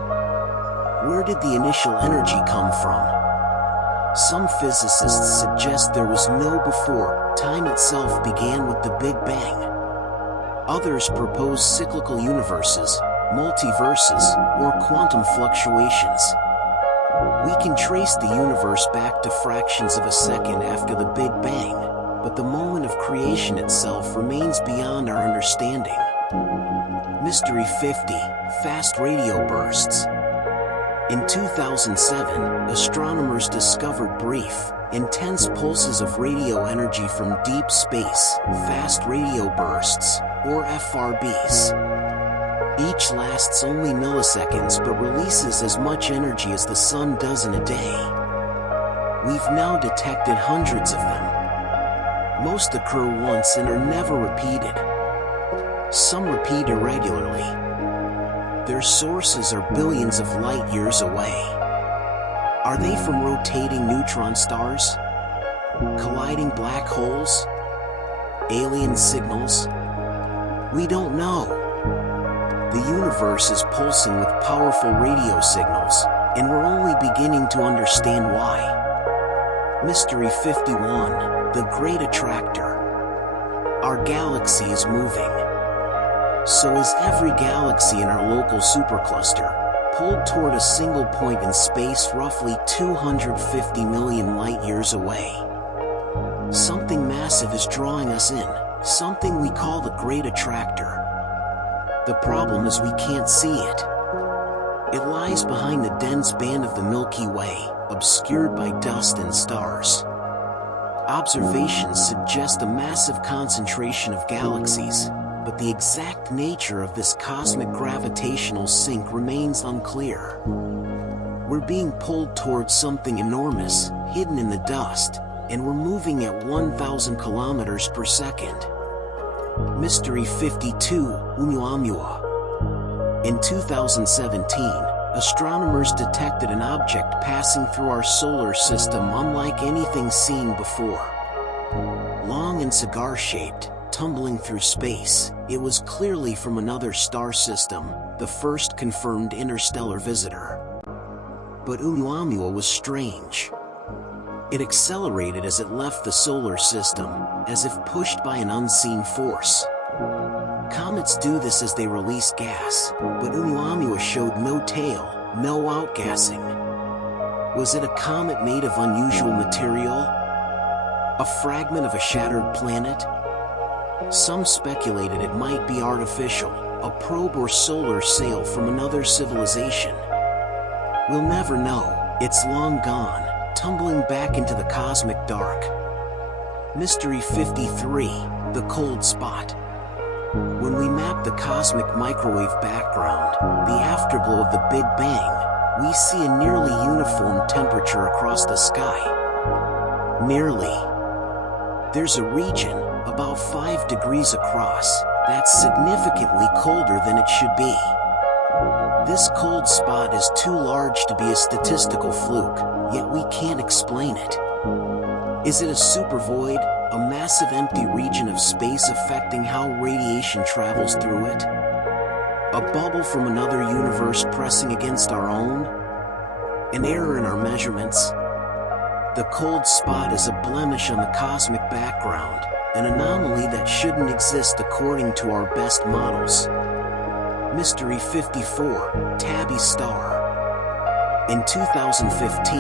Where did the initial energy come from? Some physicists suggest there was no before, time itself began with the Big Bang. Others propose cyclical universes, multiverses, or quantum fluctuations. We can trace the universe back to fractions of a second after the Big Bang, but the moment of creation itself remains beyond our understanding. Mystery 50, Fast Radio Bursts. In 2007, astronomers discovered brief, intense pulses of radio energy from deep space, fast radio bursts, or FRBs. Each lasts only milliseconds but releases as much energy as the sun does in a day. We've now detected hundreds of them. Most occur once and are never repeated. Some repeat irregularly. Their sources are billions of light years away. Are they from rotating neutron stars? Colliding black holes? Alien signals? We don't know. The universe is pulsing with powerful radio signals, and we're only beginning to understand why. Mystery 51, The Great Attractor. Our galaxy is moving. So is every galaxy in our local supercluster, pulled toward a single point in space roughly 250 million light-years away. Something massive is drawing us in, something we call the Great Attractor. The problem is we can't see it. It lies behind the dense band of the Milky Way, obscured by dust and stars. Observations suggest a massive concentration of galaxies, but the exact nature of this cosmic gravitational sink remains unclear. We're being pulled towards something enormous, hidden in the dust, and we're moving at 1,000 kilometers per second. Mystery 52, Oumuamua. In 2017, astronomers detected an object passing through our solar system unlike anything seen before. Long and cigar-shaped, tumbling through space, it was clearly from another star system, the first confirmed interstellar visitor. But Oumuamua was strange. It accelerated as it left the solar system, as if pushed by an unseen force. Comets do this as they release gas, but Oumuamua showed no tail, no outgassing. Was it a comet made of unusual material? A fragment of a shattered planet? Some speculated it might be artificial, a probe or solar sail from another civilization. We'll never know, it's long gone, tumbling back into the cosmic dark. Mystery 53, The Cold Spot. When we map the cosmic microwave background, the afterglow of the Big Bang, we see a nearly uniform temperature across the sky. Nearly. There's a region, about 5 degrees across, that's significantly colder than it should be. This cold spot is too large to be a statistical fluke, yet we can't explain it. Is it a supervoid, a massive empty region of space affecting how radiation travels through it? A bubble from another universe pressing against our own? An error in our measurements? The cold spot is a blemish on the cosmic background, an anomaly that shouldn't exist according to our best models. Mystery 54, Tabby Star. In 2015,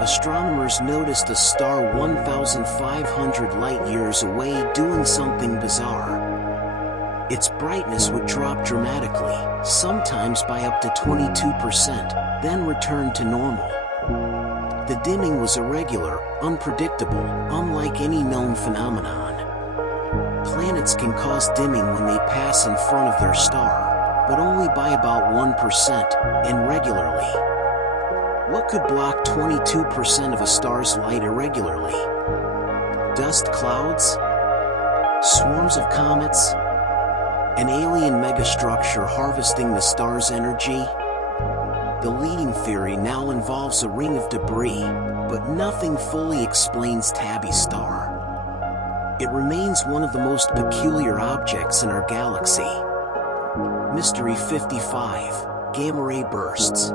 astronomers noticed a star 1,500 light-years away doing something bizarre. Its brightness would drop dramatically, sometimes by up to 22%, then return to normal. The dimming was irregular, unpredictable, unlike any known phenomenon. Planets can cause dimming when they pass in front of their star, but only by about 1%, and regularly. What could block 22% of a star's light irregularly? Dust clouds? Swarms of comets? An alien megastructure harvesting the star's energy? The leading theory now involves a ring of debris, but nothing fully explains Tabby's star. It remains one of the most peculiar objects in our galaxy. Mystery 55, Gamma Ray Bursts.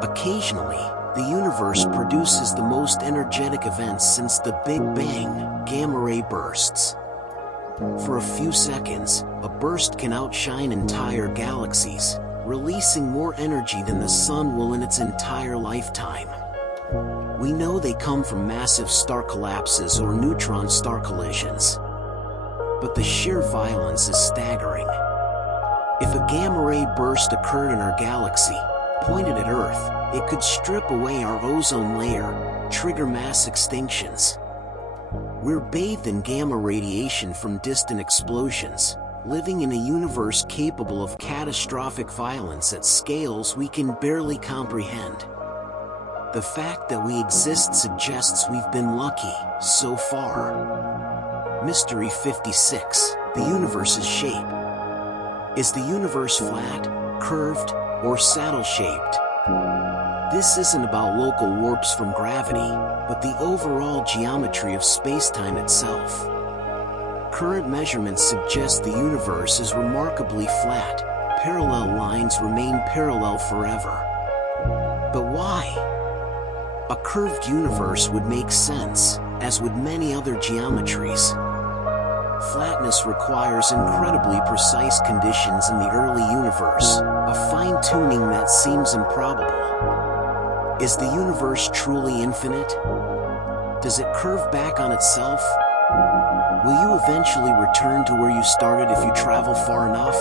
Occasionally, the universe produces the most energetic events since the Big Bang, gamma ray bursts. For a few seconds, a burst can outshine entire galaxies, releasing more energy than the sun will in its entire lifetime. We know they come from massive star collapses or neutron star collisions. But the sheer violence is staggering. If a gamma ray burst occurred in our galaxy, pointed at Earth, it could strip away our ozone layer, trigger mass extinctions. We're bathed in gamma radiation from distant explosions, living in a universe capable of catastrophic violence at scales we can barely comprehend. The fact that we exist suggests we've been lucky, so far. Mystery 56, the universe's shape. Is the universe flat, curved, or saddle-shaped? This isn't about local warps from gravity, but the overall geometry of space-time itself. Current measurements suggest the universe is remarkably flat. Parallel lines remain parallel forever. But why? A curved universe would make sense, as would many other geometries. Flatness requires incredibly precise conditions in the early universe, a fine-tuning that seems improbable. Is the universe truly infinite? Does it curve back on itself? Will you eventually return to where you started if you travel far enough?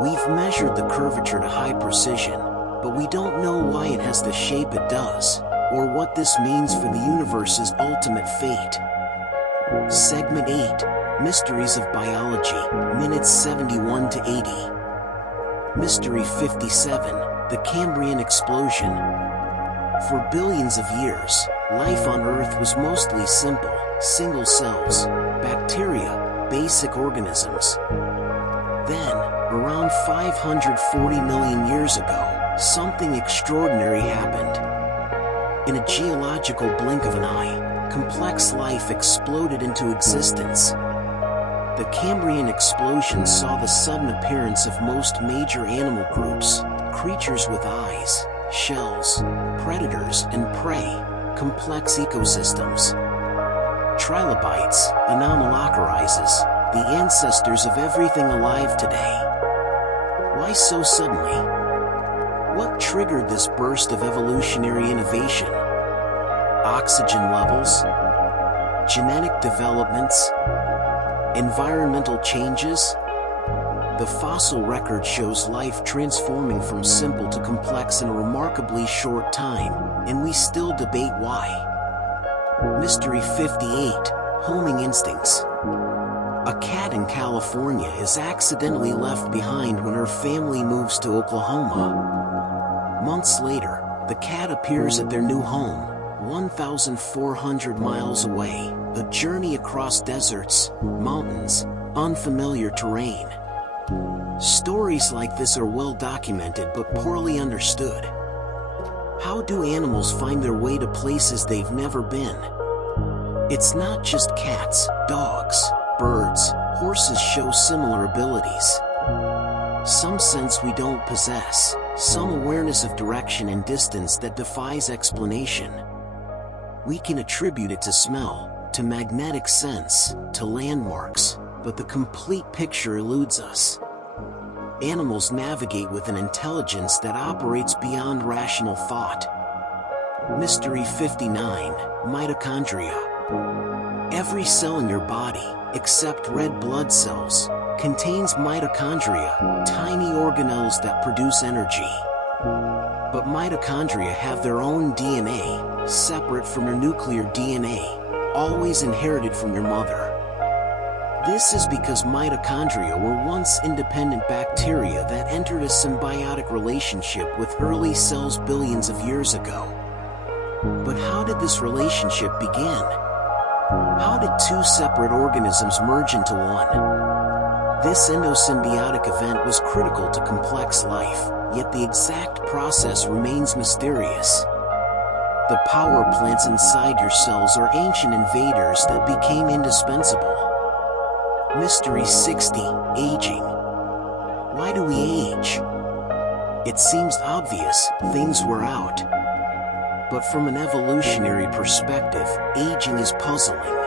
We've measured the curvature to high precision, but we don't know why it has the shape it does, or what this means for the universe's ultimate fate. Segment 8, Mysteries of Biology, minutes 71 to 80. Mystery 57, the Cambrian Explosion. For billions of years, life on Earth was mostly simple, single cells, bacteria, basic organisms. Then, around 540 million years ago, something extraordinary happened. In a geological blink of an eye, complex life exploded into existence. The Cambrian explosion saw the sudden appearance of most major animal groups, creatures with eyes, shells, predators and prey, complex ecosystems. Trilobites, anomalocarizes, the ancestors of everything alive today. Why so suddenly? What triggered this burst of evolutionary innovation? Oxygen levels? Genetic developments? Environmental changes? The fossil record shows life transforming from simple to complex in a remarkably short time, and we still debate why. Mystery 58, Homing Instincts. A cat in California is accidentally left behind when her family moves to Oklahoma. Months later, the cat appears at their new home, 1,400 miles away, a journey across deserts, mountains, unfamiliar terrain. Stories like this are well documented but poorly understood. How do animals find their way to places they've never been? It's not just cats, dogs, birds, horses show similar abilities. Some sense we don't possess, some awareness of direction and distance that defies explanation. We can attribute it to smell, to magnetic sense, to landmarks, but the complete picture eludes us. Animals navigate with an intelligence that operates beyond rational thought. Mystery 59, Mitochondria. Every cell in your body, except red blood cells, contains mitochondria, tiny organelles that produce energy. But mitochondria have their own DNA, separate from your nuclear DNA, always inherited from your mother. This is because mitochondria were once independent bacteria that entered a symbiotic relationship with early cells billions of years ago. But how did this relationship begin? How did two separate organisms merge into one? This endosymbiotic event was critical to complex life, yet the exact process remains mysterious. The power plants inside your cells are ancient invaders that became indispensable. Mystery 60, Aging. Why do we age? It seems obvious, things wear out. But from an evolutionary perspective, aging is puzzling.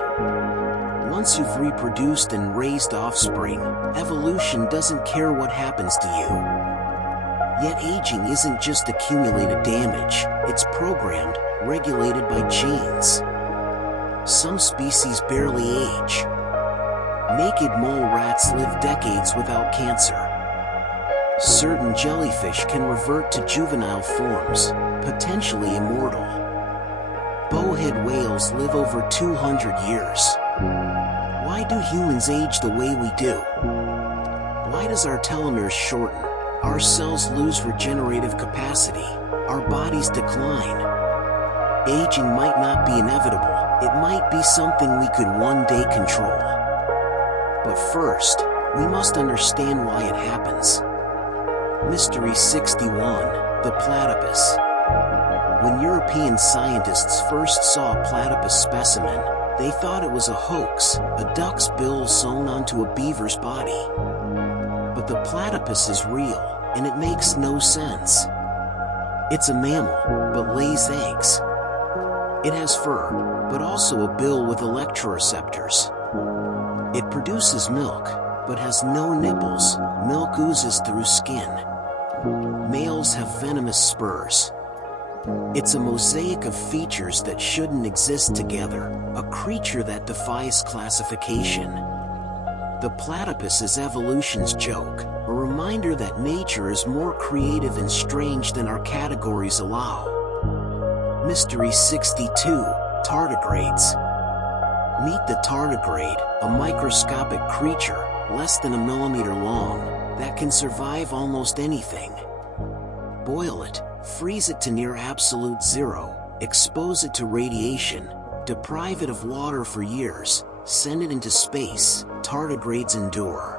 Once you've reproduced and raised offspring, evolution doesn't care what happens to you. Yet aging isn't just accumulated damage, it's programmed, regulated by genes. Some species barely age. Naked mole rats live decades without cancer. Certain jellyfish can revert to juvenile forms, potentially immortal. Bowhead whales live over 200 years. Why do humans age the way we do? Why does our telomeres shorten? Our cells lose regenerative capacity. Our bodies decline. Aging might not be inevitable. It might be something we could one day control. But first, we must understand why it happens. Mystery 61, the platypus. When European scientists first saw a platypus specimen, they thought it was a hoax, a duck's bill sewn onto a beaver's body. But the platypus is real, and it makes no sense. It's a mammal, but lays eggs. It has fur, but also a bill with electroreceptors. It produces milk, but has no nipples. Milk oozes through skin. Males have venomous spurs. It's a mosaic of features that shouldn't exist together, a creature that defies classification. The platypus is evolution's joke, a reminder that nature is more creative and strange than our categories allow. Mystery 62, Tardigrades. Meet the tardigrade, a microscopic creature, less than a millimeter long, that can survive almost anything. Boil it, freeze it to near absolute zero, expose it to radiation, deprive it of water for years, send it into space. Tardigrades endure.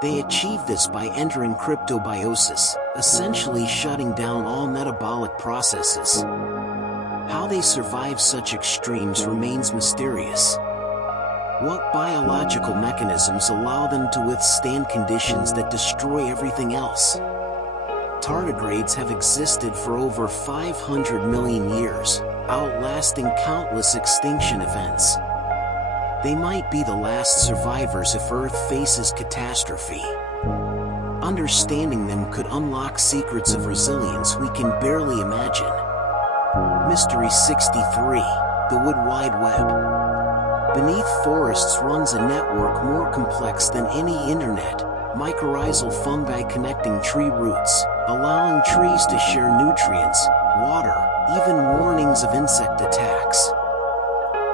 They achieve this by entering cryptobiosis, essentially shutting down all metabolic processes. How they survive such extremes remains mysterious. What biological mechanisms allow them to withstand conditions that destroy everything else? Tardigrades have existed for over 500 million years, outlasting countless extinction events. They might be the last survivors if Earth faces catastrophe. Understanding them could unlock secrets of resilience we can barely imagine. Mystery 63, the Wood Wide Web. Beneath forests runs a network more complex than any internet, mycorrhizal fungi connecting tree roots, allowing trees to share nutrients, water, even warnings of insect attacks.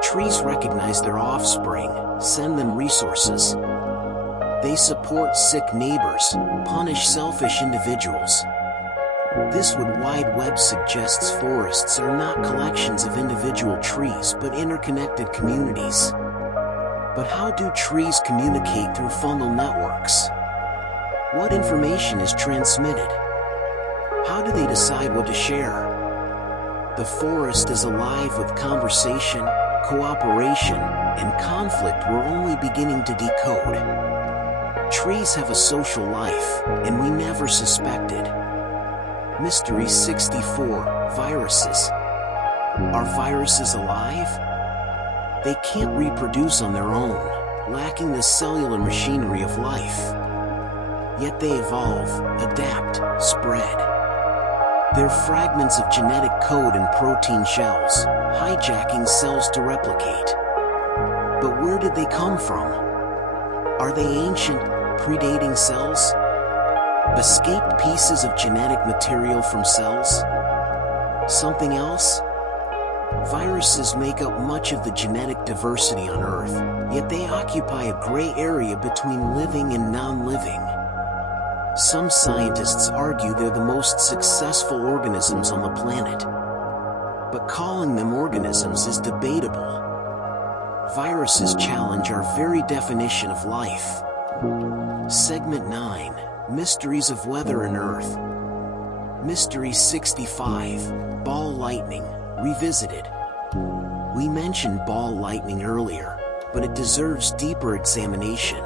Trees recognize their offspring, send them resources. They support sick neighbors, punish selfish individuals. This Wood Wide Web suggests forests are not collections of individual trees but interconnected communities. But how do trees communicate through fungal networks? What information is transmitted? How do they decide what to share? The forest is alive with conversation, cooperation, and conflict we're only beginning to decode. Trees have a social life, and we never suspected. Mystery 64, Viruses. Are viruses alive? They can't reproduce on their own, lacking the cellular machinery of life. Yet they evolve, adapt, spread. They're fragments of genetic code in protein shells, hijacking cells to replicate. But where did they come from? Are they ancient, predating cells? Escaped pieces of genetic material from cells? Something else? Viruses make up much of the genetic diversity on Earth, yet they occupy a gray area between living and non-living. Some scientists argue they're the most successful organisms on the planet. But calling them organisms is debatable. Viruses challenge our very definition of life. Segment 9. Mysteries of Weather and Earth. Mystery 65. Ball lightning, revisited. We mentioned ball lightning earlier, but it deserves deeper examination.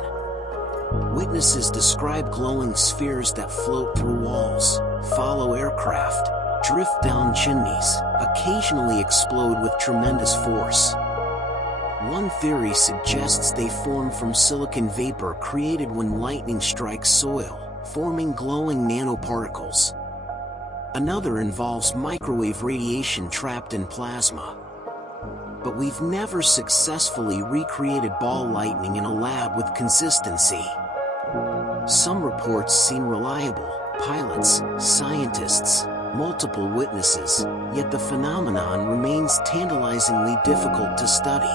Witnesses describe glowing spheres that float through walls, follow aircraft, drift down chimneys, occasionally explode with tremendous force. One theory suggests they form from silicon vapor created when lightning strikes soil, forming glowing nanoparticles. Another involves microwave radiation trapped in plasma. But we've never successfully recreated ball lightning in a lab with consistency. Some reports seem reliable: pilots, scientists, multiple witnesses, yet the phenomenon remains tantalizingly difficult to study.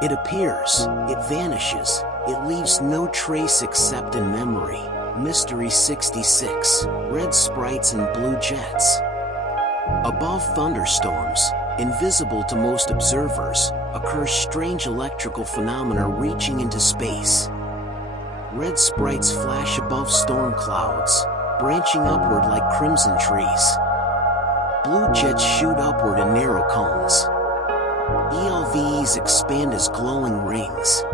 It appears, it vanishes, it leaves no trace except in memory. Mystery 66. Red sprites and blue jets. Above thunderstorms, invisible to most observers, occur strange electrical phenomena reaching into space. Red sprites flash above storm clouds, branching upward like crimson trees. Blue jets shoot upward in narrow cones. ELVs expand as glowing rings.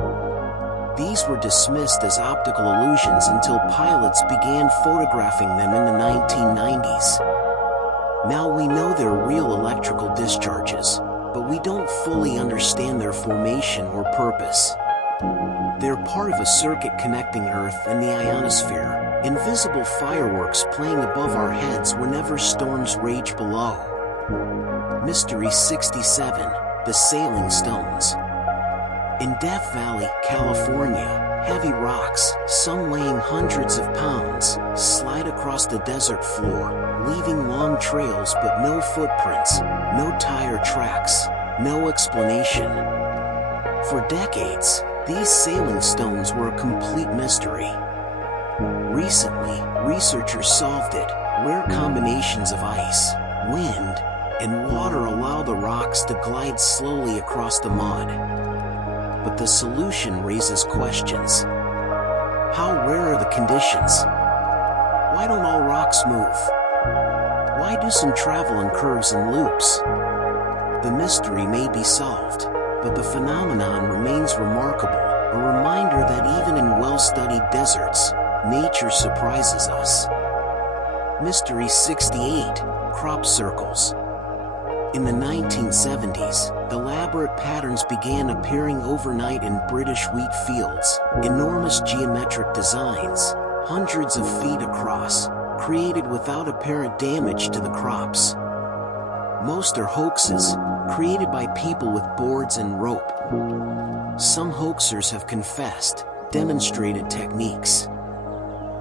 These were dismissed as optical illusions until pilots began photographing them in the 1990s. Now we know they're real electrical discharges, but we don't fully understand their formation or purpose. They're part of a circuit connecting Earth and the ionosphere, invisible fireworks playing above our heads whenever storms rage below. Mystery 67. The Sailing Stones. In Death Valley, California, heavy rocks, some weighing hundreds of pounds, slide across the desert floor, leaving long trails but no footprints, no tire tracks, no explanation. For decades, these sailing stones were a complete mystery. Recently, researchers solved it. Rare combinations of ice, wind, and water allow the rocks to glide slowly across the mud. But the solution raises questions. How rare are the conditions? Why don't all rocks move? Why do some travel in curves and loops? The mystery may be solved, but the phenomenon remains remarkable, a reminder that even in well-studied deserts, nature surprises us. Mystery 68. Crop circles. In the 1970s, elaborate patterns began appearing overnight in British wheat fields, enormous geometric designs, hundreds of feet across, created without apparent damage to the crops. Most are hoaxes, created by people with boards and rope. Some hoaxers have confessed, demonstrated techniques.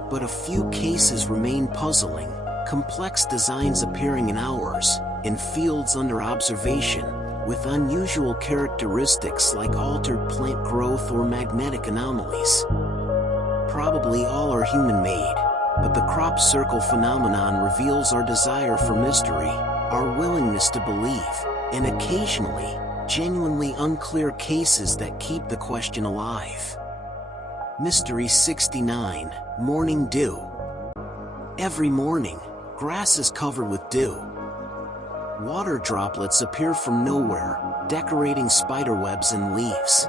But a few cases remain puzzling, complex designs appearing in hours, in fields under observation, with unusual characteristics like altered plant growth or magnetic anomalies. Probably all are human-made, but the crop circle phenomenon reveals our desire for mystery, our willingness to believe, and occasionally, genuinely unclear cases that keep the question alive. Mystery 69. Morning dew. Every morning, grass is covered with dew. Water droplets appear from nowhere, decorating spiderwebs and leaves.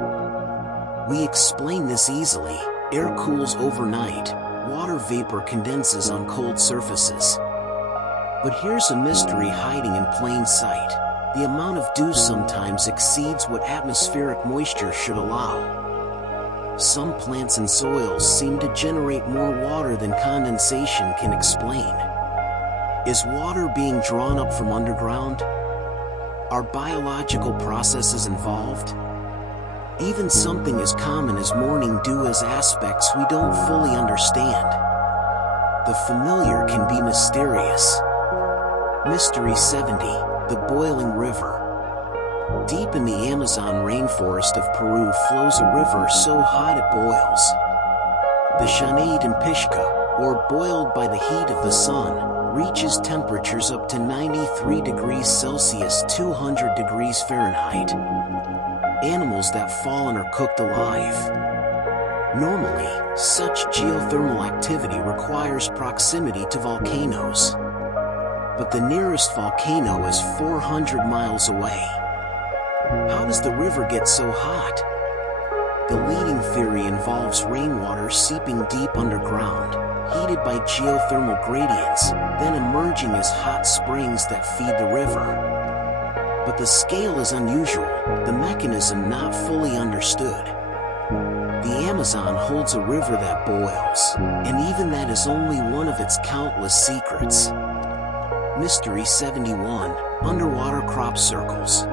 We explain this easily. Air cools overnight, water vapor condenses on cold surfaces. But here's a mystery hiding in plain sight. The amount of dew sometimes exceeds what atmospheric moisture should allow. Some plants and soils seem to generate more water than condensation can explain. Is water being drawn up from underground? Are biological processes involved? Even something as common as morning dew has aspects we don't fully understand. the familiar can be mysterious. Mystery 70, the boiling river. Deep in the Amazon rainforest of Peru flows a river so hot it boils. The Shanade Pishka, or boiled by the heat of the sun, reaches temperatures up to 93 degrees Celsius 200 degrees Fahrenheit. Animals that fall in are cooked alive. Normally, such geothermal activity requires proximity to volcanoes. But the nearest volcano is 400 miles away. How does the river get so hot? The leading theory involves rainwater seeping deep underground, heated by geothermal gradients, then emerging as hot springs that feed the river. But the scale is unusual, the mechanism not fully understood. The Amazon holds a river that boils, and even that is only one of its countless secrets. Mystery 71, underwater crop circles.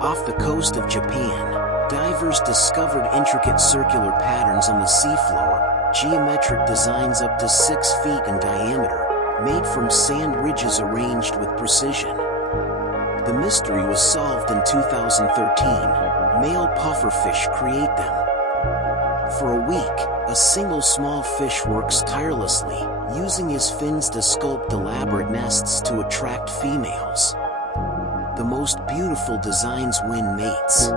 Off the coast of Japan, divers discovered intricate circular patterns on the seafloor, geometric designs up to 6 feet in diameter, made from sand ridges arranged with precision. The mystery was solved in 2013. Male pufferfish create them. For a week, a single small fish works tirelessly, using his fins to sculpt elaborate nests to attract females. The most beautiful designs win mates.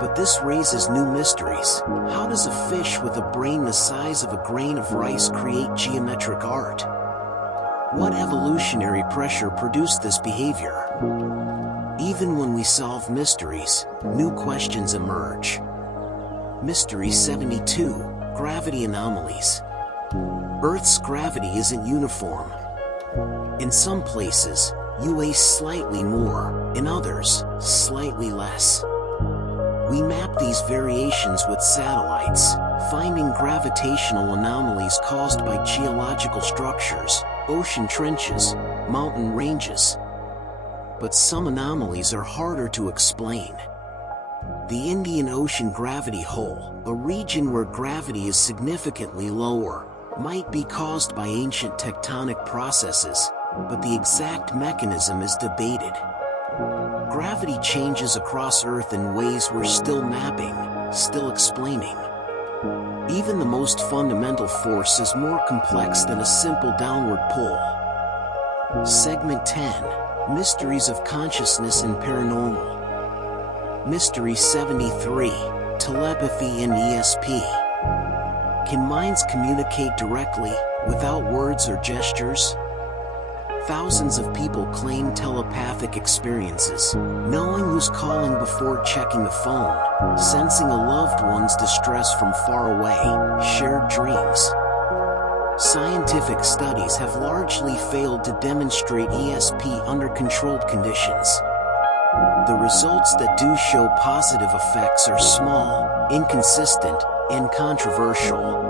But this raises new mysteries. How does a fish with a brain the size of a grain of rice create geometric art? What evolutionary pressure produced this behavior? Even when we solve mysteries, new questions emerge. Mystery 72, gravity anomalies. Earth's gravity isn't uniform. In some places, you weigh slightly more, in others, slightly less. We map these variations with satellites, finding gravitational anomalies caused by geological structures, ocean trenches, mountain ranges. But some anomalies are harder to explain. The Indian Ocean gravity hole, a region where gravity is significantly lower, might be caused by ancient tectonic processes, but the exact mechanism is debated. Gravity changes across Earth in ways we're still mapping, still explaining. Even the most fundamental force is more complex than a simple downward pull. Segment 10, Mysteries of Consciousness and Paranormal. Mystery 73, Telepathy and ESP. Can minds communicate directly, without words or gestures? Thousands of people claim telepathic experiences, knowing who's calling before checking the phone, sensing a loved one's distress from far away, shared dreams. Scientific studies have largely failed to demonstrate ESP under controlled conditions. The results that do show positive effects are small, inconsistent, and controversial.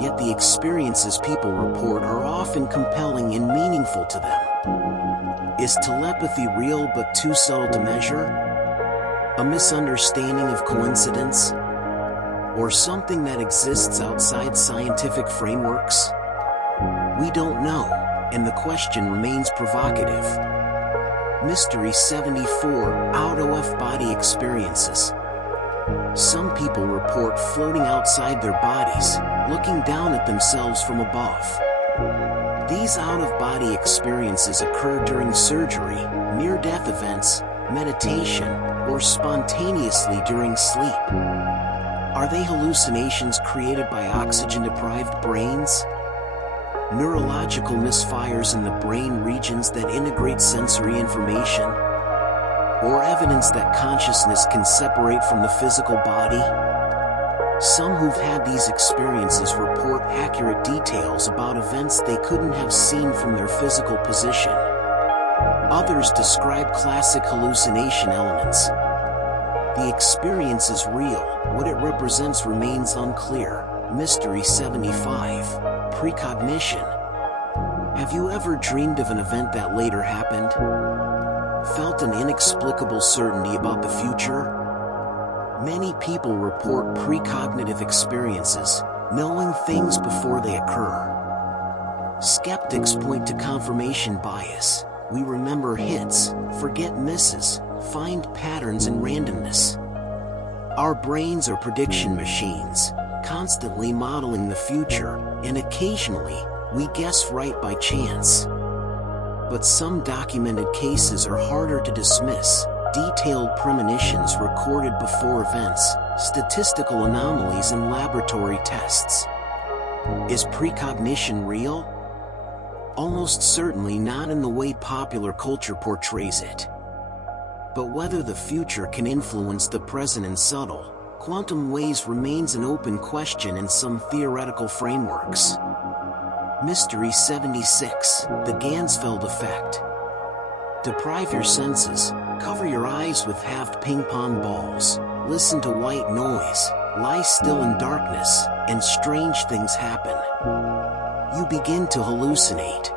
Yet the experiences people report are often compelling and meaningful to them. Is telepathy real but too subtle to measure? A misunderstanding of coincidence? Or something that exists outside scientific frameworks? We don't know, and the question remains provocative. Mystery 74, out-of-body experiences. Some people report floating outside their bodies, looking down at themselves from above. These out-of-body experiences occur during surgery, near-death events, meditation, or spontaneously during sleep. Are they hallucinations created by oxygen-deprived brains? Neurological misfires in the brain regions that integrate sensory information? Or evidence that consciousness can separate from the physical body? Some who've had these experiences report accurate details about events they couldn't have seen from their physical position. Others describe classic hallucination elements. The experience is real, what it represents remains unclear. Mystery 75, Precognition. Have you ever dreamed of an event that later happened? Felt an inexplicable certainty about the future? Many people report precognitive experiences, knowing things before they occur. Skeptics point to confirmation bias. We remember hits, forget misses, find patterns in randomness. Our brains are prediction machines, constantly modeling the future, and occasionally, we guess right by chance. But some documented cases are harder to dismiss: detailed premonitions recorded before events, statistical anomalies in laboratory tests. Is precognition real? Almost certainly not in the way popular culture portrays it. But whether the future can influence the present in subtle, quantum ways remains an open question in some theoretical frameworks. Mystery 76, the Ganzfeld effect. Deprive your senses, cover your eyes with halved ping-pong balls, listen to white noise, lie still in darkness, and strange things happen. You begin to hallucinate.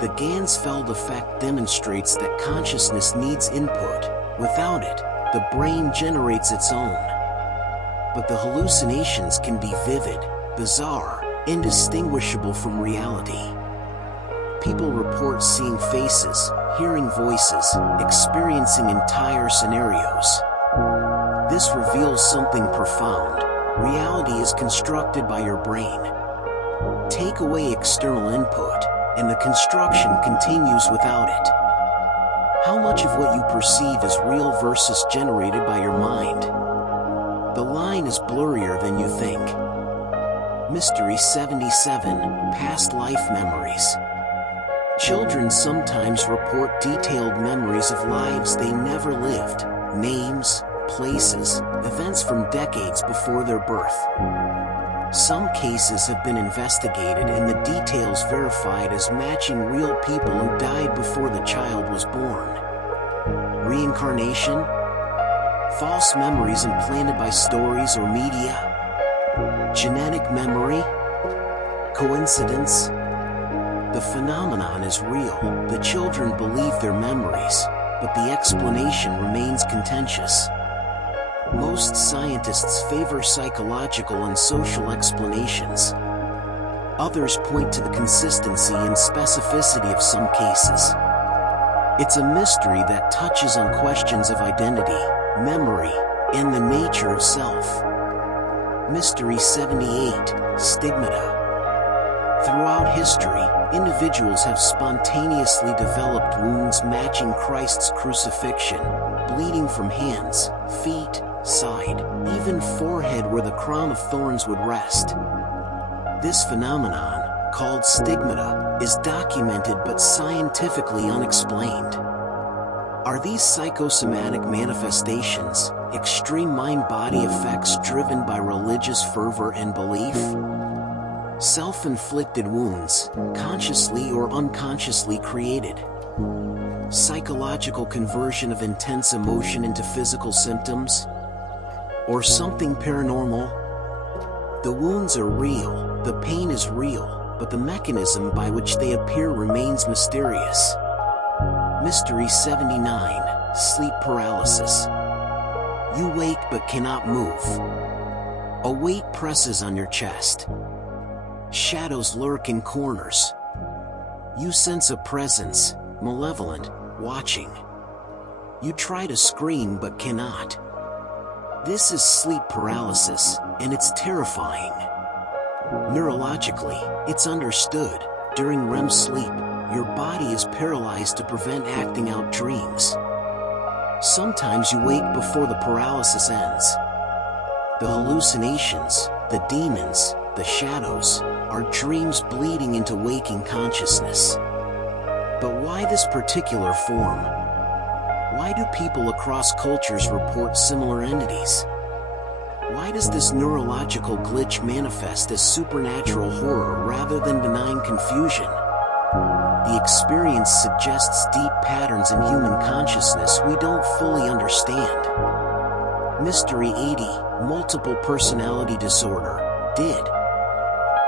The Ganzfeld effect demonstrates that consciousness needs input. Without it, the brain generates its own. But the hallucinations can be vivid, bizarre, indistinguishable from reality. People report seeing faces, hearing voices, experiencing entire scenarios. This reveals something profound. Reality is constructed by your brain. Take away external input, and the construction continues without it. How much of what you perceive is real versus generated by your mind? The line is blurrier than you think. Mystery 77, past life memories. Children sometimes report detailed memories of lives they never lived, names, places, events from decades before their birth. Some cases have been investigated and the details verified as matching real people who died before the child was born. Reincarnation? False memories implanted by stories or media? Genetic memory? Coincidence? The phenomenon is real. The children believe their memories, but the explanation remains contentious. Most scientists favor psychological and social explanations. Others point to the consistency and specificity of some cases. It's a mystery that touches on questions of identity, memory, and the nature of self. Mystery 78, stigmata. Throughout history, individuals have spontaneously developed wounds matching Christ's crucifixion, bleeding from hands, feet, side, even forehead where the crown of thorns would rest. This phenomenon, called stigmata, is documented but scientifically unexplained. Are these psychosomatic manifestations, extreme mind-body effects driven by religious fervor and belief? Self-inflicted wounds, consciously or unconsciously created? Psychological conversion of intense emotion into physical symptoms? Or something paranormal? The wounds are real, the pain is real, but the mechanism by which they appear remains mysterious. Mystery 79, sleep paralysis. You wake but cannot move. A weight presses on your chest. Shadows lurk in corners. You sense a presence, malevolent, watching. You try to scream but cannot. This is sleep paralysis, and it's terrifying. Neurologically, it's understood. During REM sleep, your body is paralyzed to prevent acting out dreams. Sometimes you wake before the paralysis ends. The hallucinations, the demons, the shadows, are dreams bleeding into waking consciousness. But why this particular form? Why do people across cultures report similar entities? Why does this neurological glitch manifest as supernatural horror rather than benign confusion? The experience suggests deep patterns in human consciousness we don't fully understand. Mystery 80, multiple personality disorder, DID.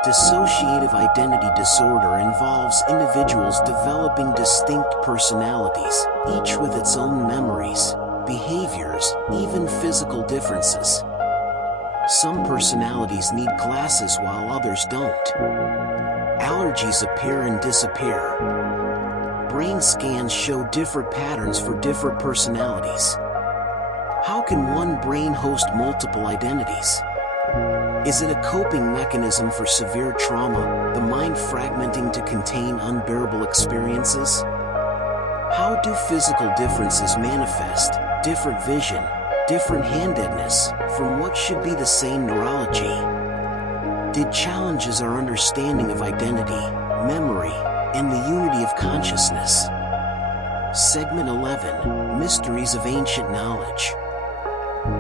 Dissociative identity disorder involves individuals developing distinct personalities, each with its own memories, behaviors, even physical differences. Some personalities need glasses while others don't. Allergies appear and disappear. Brain scans show different patterns for different personalities. How can one brain host multiple identities? Is it a coping mechanism for severe trauma, the mind fragmenting to contain unbearable experiences? How do physical differences manifest, different vision, different handedness, from what should be the same neurology? Did challenges our understanding of identity, memory, and the unity of consciousness? Segment 11, Mysteries of Ancient Knowledge.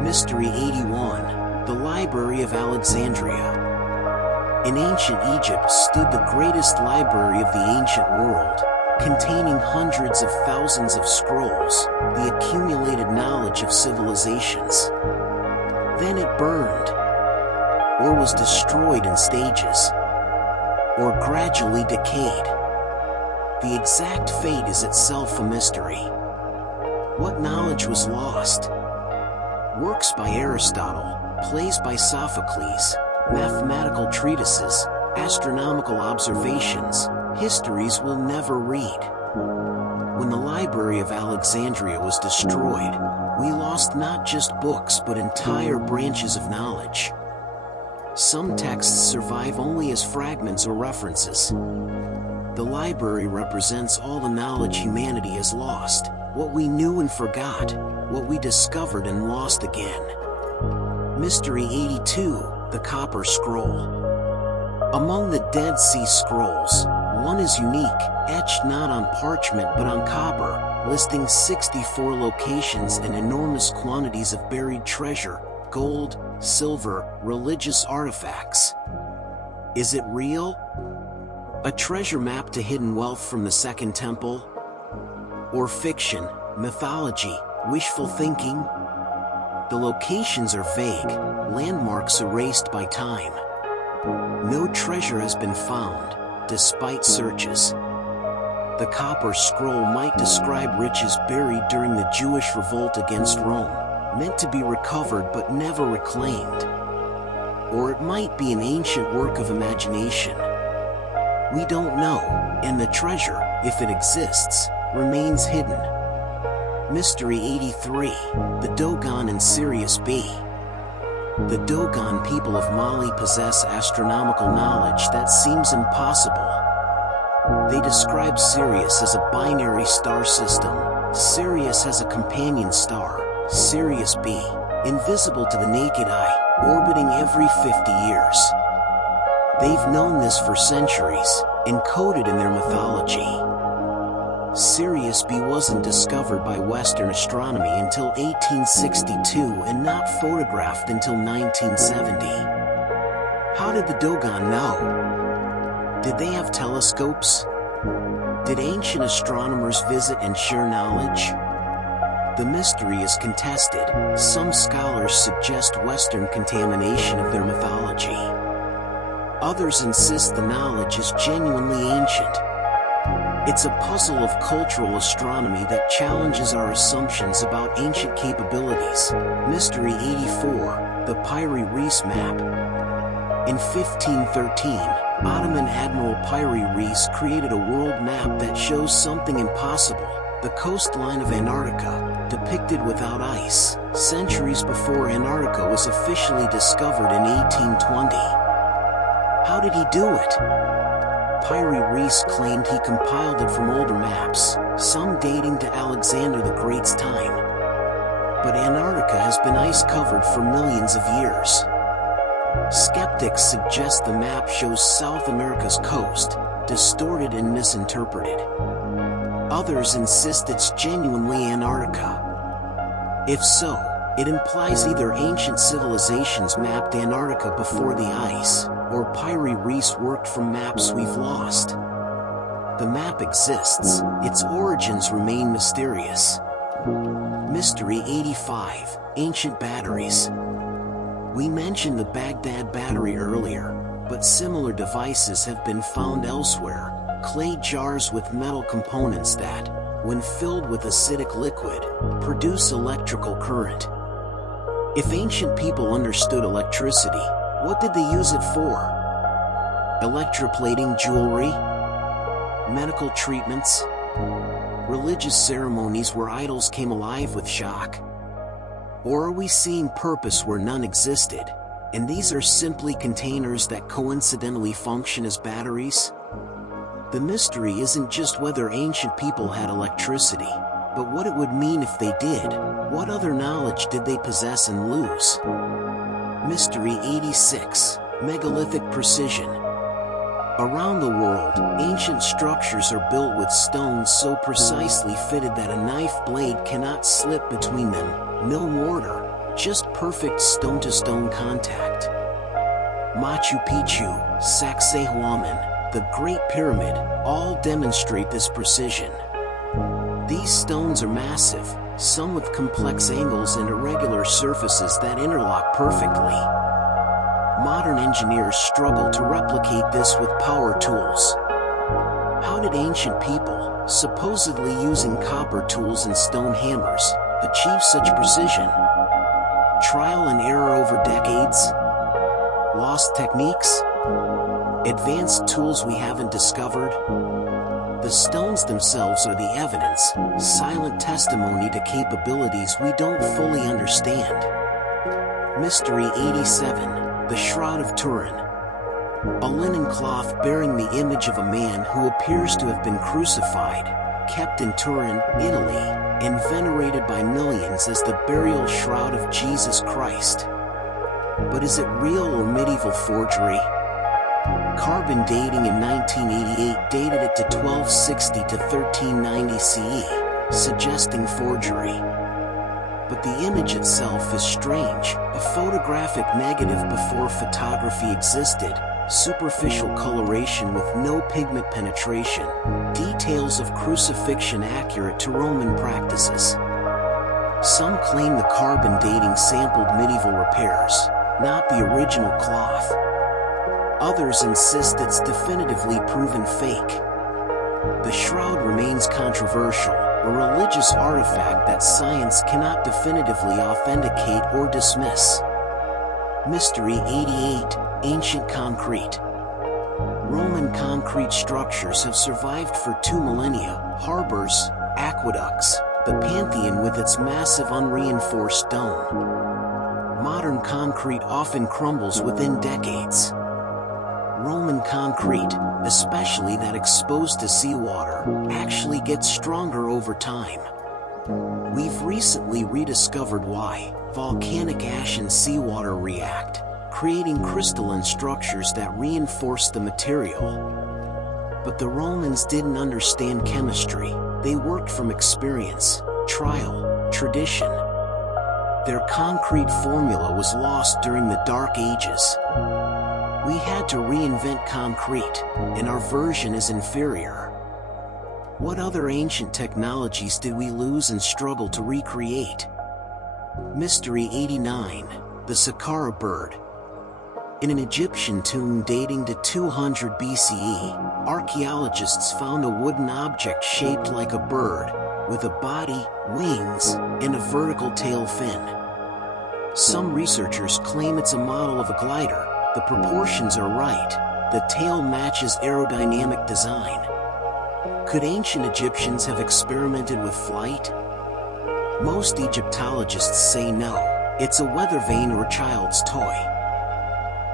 Mystery 81, The Library of Alexandria. In ancient Egypt stood the greatest library of the ancient world, containing hundreds of thousands of scrolls, the accumulated knowledge of civilizations. Then it burned, or was destroyed in stages, or gradually decayed. The exact fate is itself a mystery. What knowledge was lost? Works by Aristotle, plays by Sophocles, mathematical treatises, astronomical observations, histories we'll never read. When the Library of Alexandria was destroyed, we lost not just books but entire branches of knowledge. Some texts survive only as fragments or references. The library represents all the knowledge humanity has lost, what we knew and forgot, what we discovered and lost again. Mystery 82, The Copper Scroll. Among the Dead Sea Scrolls, one is unique, etched not on parchment but on copper, listing 64 locations and enormous quantities of buried treasure, gold, silver, religious artifacts. Is it real? A treasure map to hidden wealth from the Second Temple? Or fiction, mythology, wishful thinking? The locations are vague, landmarks erased by time. No treasure has been found, despite searches. The Copper Scroll might describe riches buried during the Jewish revolt against Rome, meant to be recovered but never reclaimed. Or it might be an ancient work of imagination. We don't know, and the treasure, if it exists, remains hidden. Mystery 83, The Dogon and Sirius B. The Dogon people of Mali possess astronomical knowledge that seems impossible. They describe Sirius as a binary star system. Sirius has a companion star, Sirius B, invisible to the naked eye, orbiting every 50 years. They've known this for centuries, encoded in their mythology. Sirius B wasn't discovered by Western astronomy until 1862 and not photographed until 1970. How did the Dogon know? Did they have telescopes? Did ancient astronomers visit and share knowledge? The mystery is contested. Some scholars suggest Western contamination of their mythology. Others insist the knowledge is genuinely ancient. It's a puzzle of cultural astronomy that challenges our assumptions about ancient capabilities. Mystery 84, The Piri Reis Map. In 1513, Ottoman Admiral Piri Reis created a world map that shows something impossible: the coastline of Antarctica, depicted without ice, centuries before Antarctica was officially discovered in 1820. How did he do it? Piri Reis claimed he compiled it from older maps, some dating to Alexander the Great's time. But Antarctica has been ice-covered for millions of years. Skeptics suggest the map shows South America's coast, distorted and misinterpreted. Others insist it's genuinely Antarctica. If so, it implies either ancient civilizations mapped Antarctica before the ice, or Piri Reis worked from maps we've lost. The map exists, its origins remain mysterious. Mystery 85, Ancient Batteries. We mentioned the Baghdad battery earlier, but similar devices have been found elsewhere, clay jars with metal components that, when filled with acidic liquid, produce electrical current. If ancient people understood electricity, what did they use it for? Electroplating jewelry? Medical treatments? Religious ceremonies where idols came alive with shock? Or are we seeing purpose where none existed, and these are simply containers that coincidentally function as batteries? The mystery isn't just whether ancient people had electricity, but what it would mean if they did. What other knowledge did they possess and lose? Mystery 86. Megalithic precision. Around the world, ancient structures are built with stones so precisely fitted that a knife blade cannot slip between them. No mortar, just perfect stone-to-stone contact. Machu Picchu, Sacsayhuaman, the Great Pyramid, all demonstrate this precision. These stones are massive, some with complex angles and irregular surfaces that interlock perfectly. Modern engineers struggle to replicate this with power tools. How did ancient people, supposedly using copper tools and stone hammers, achieve such precision? Trial and error over decades? Lost techniques? Advanced tools we haven't discovered? The stones themselves are the evidence, silent testimony to capabilities we don't fully understand. Mystery 87. The Shroud of Turin. A linen cloth bearing the image of a man who appears to have been crucified, kept in Turin, Italy, and venerated by millions as the burial shroud of Jesus Christ. But is it real or medieval forgery? Carbon dating in 1988 dated it to 1260 to 1390 CE, suggesting forgery. But the image itself is strange, a photographic negative before photography existed, superficial coloration with no pigment penetration, details of crucifixion accurate to Roman practices. Some claim the carbon dating sampled medieval repairs, not the original cloth. Others insist it's definitively proven fake. The shroud remains controversial, a religious artifact that science cannot definitively authenticate or dismiss. Mystery 88. Ancient concrete. Roman concrete structures have survived for 2 millennia, harbors, aqueducts, the Pantheon with its massive unreinforced dome. Modern concrete often crumbles within decades. Roman concrete, especially that exposed to seawater, actually gets stronger over time. We've recently rediscovered why volcanic ash and seawater react, creating crystalline structures that reinforce the material. But the Romans didn't understand chemistry. They worked from experience, trial, tradition. Their concrete formula was lost during the Dark Ages. We had to reinvent concrete, and our version is inferior. What other ancient technologies did we lose and struggle to recreate? Mystery 89. The Saqqara bird. In an Egyptian tomb dating to 200 BCE, archaeologists found a wooden object shaped like a bird, with a body, wings, and a vertical tail fin. Some researchers claim it's a model of a glider. The proportions are right. The tail matches aerodynamic design. Could ancient Egyptians have experimented with flight? Most Egyptologists say no. It's a weather vane or child's toy.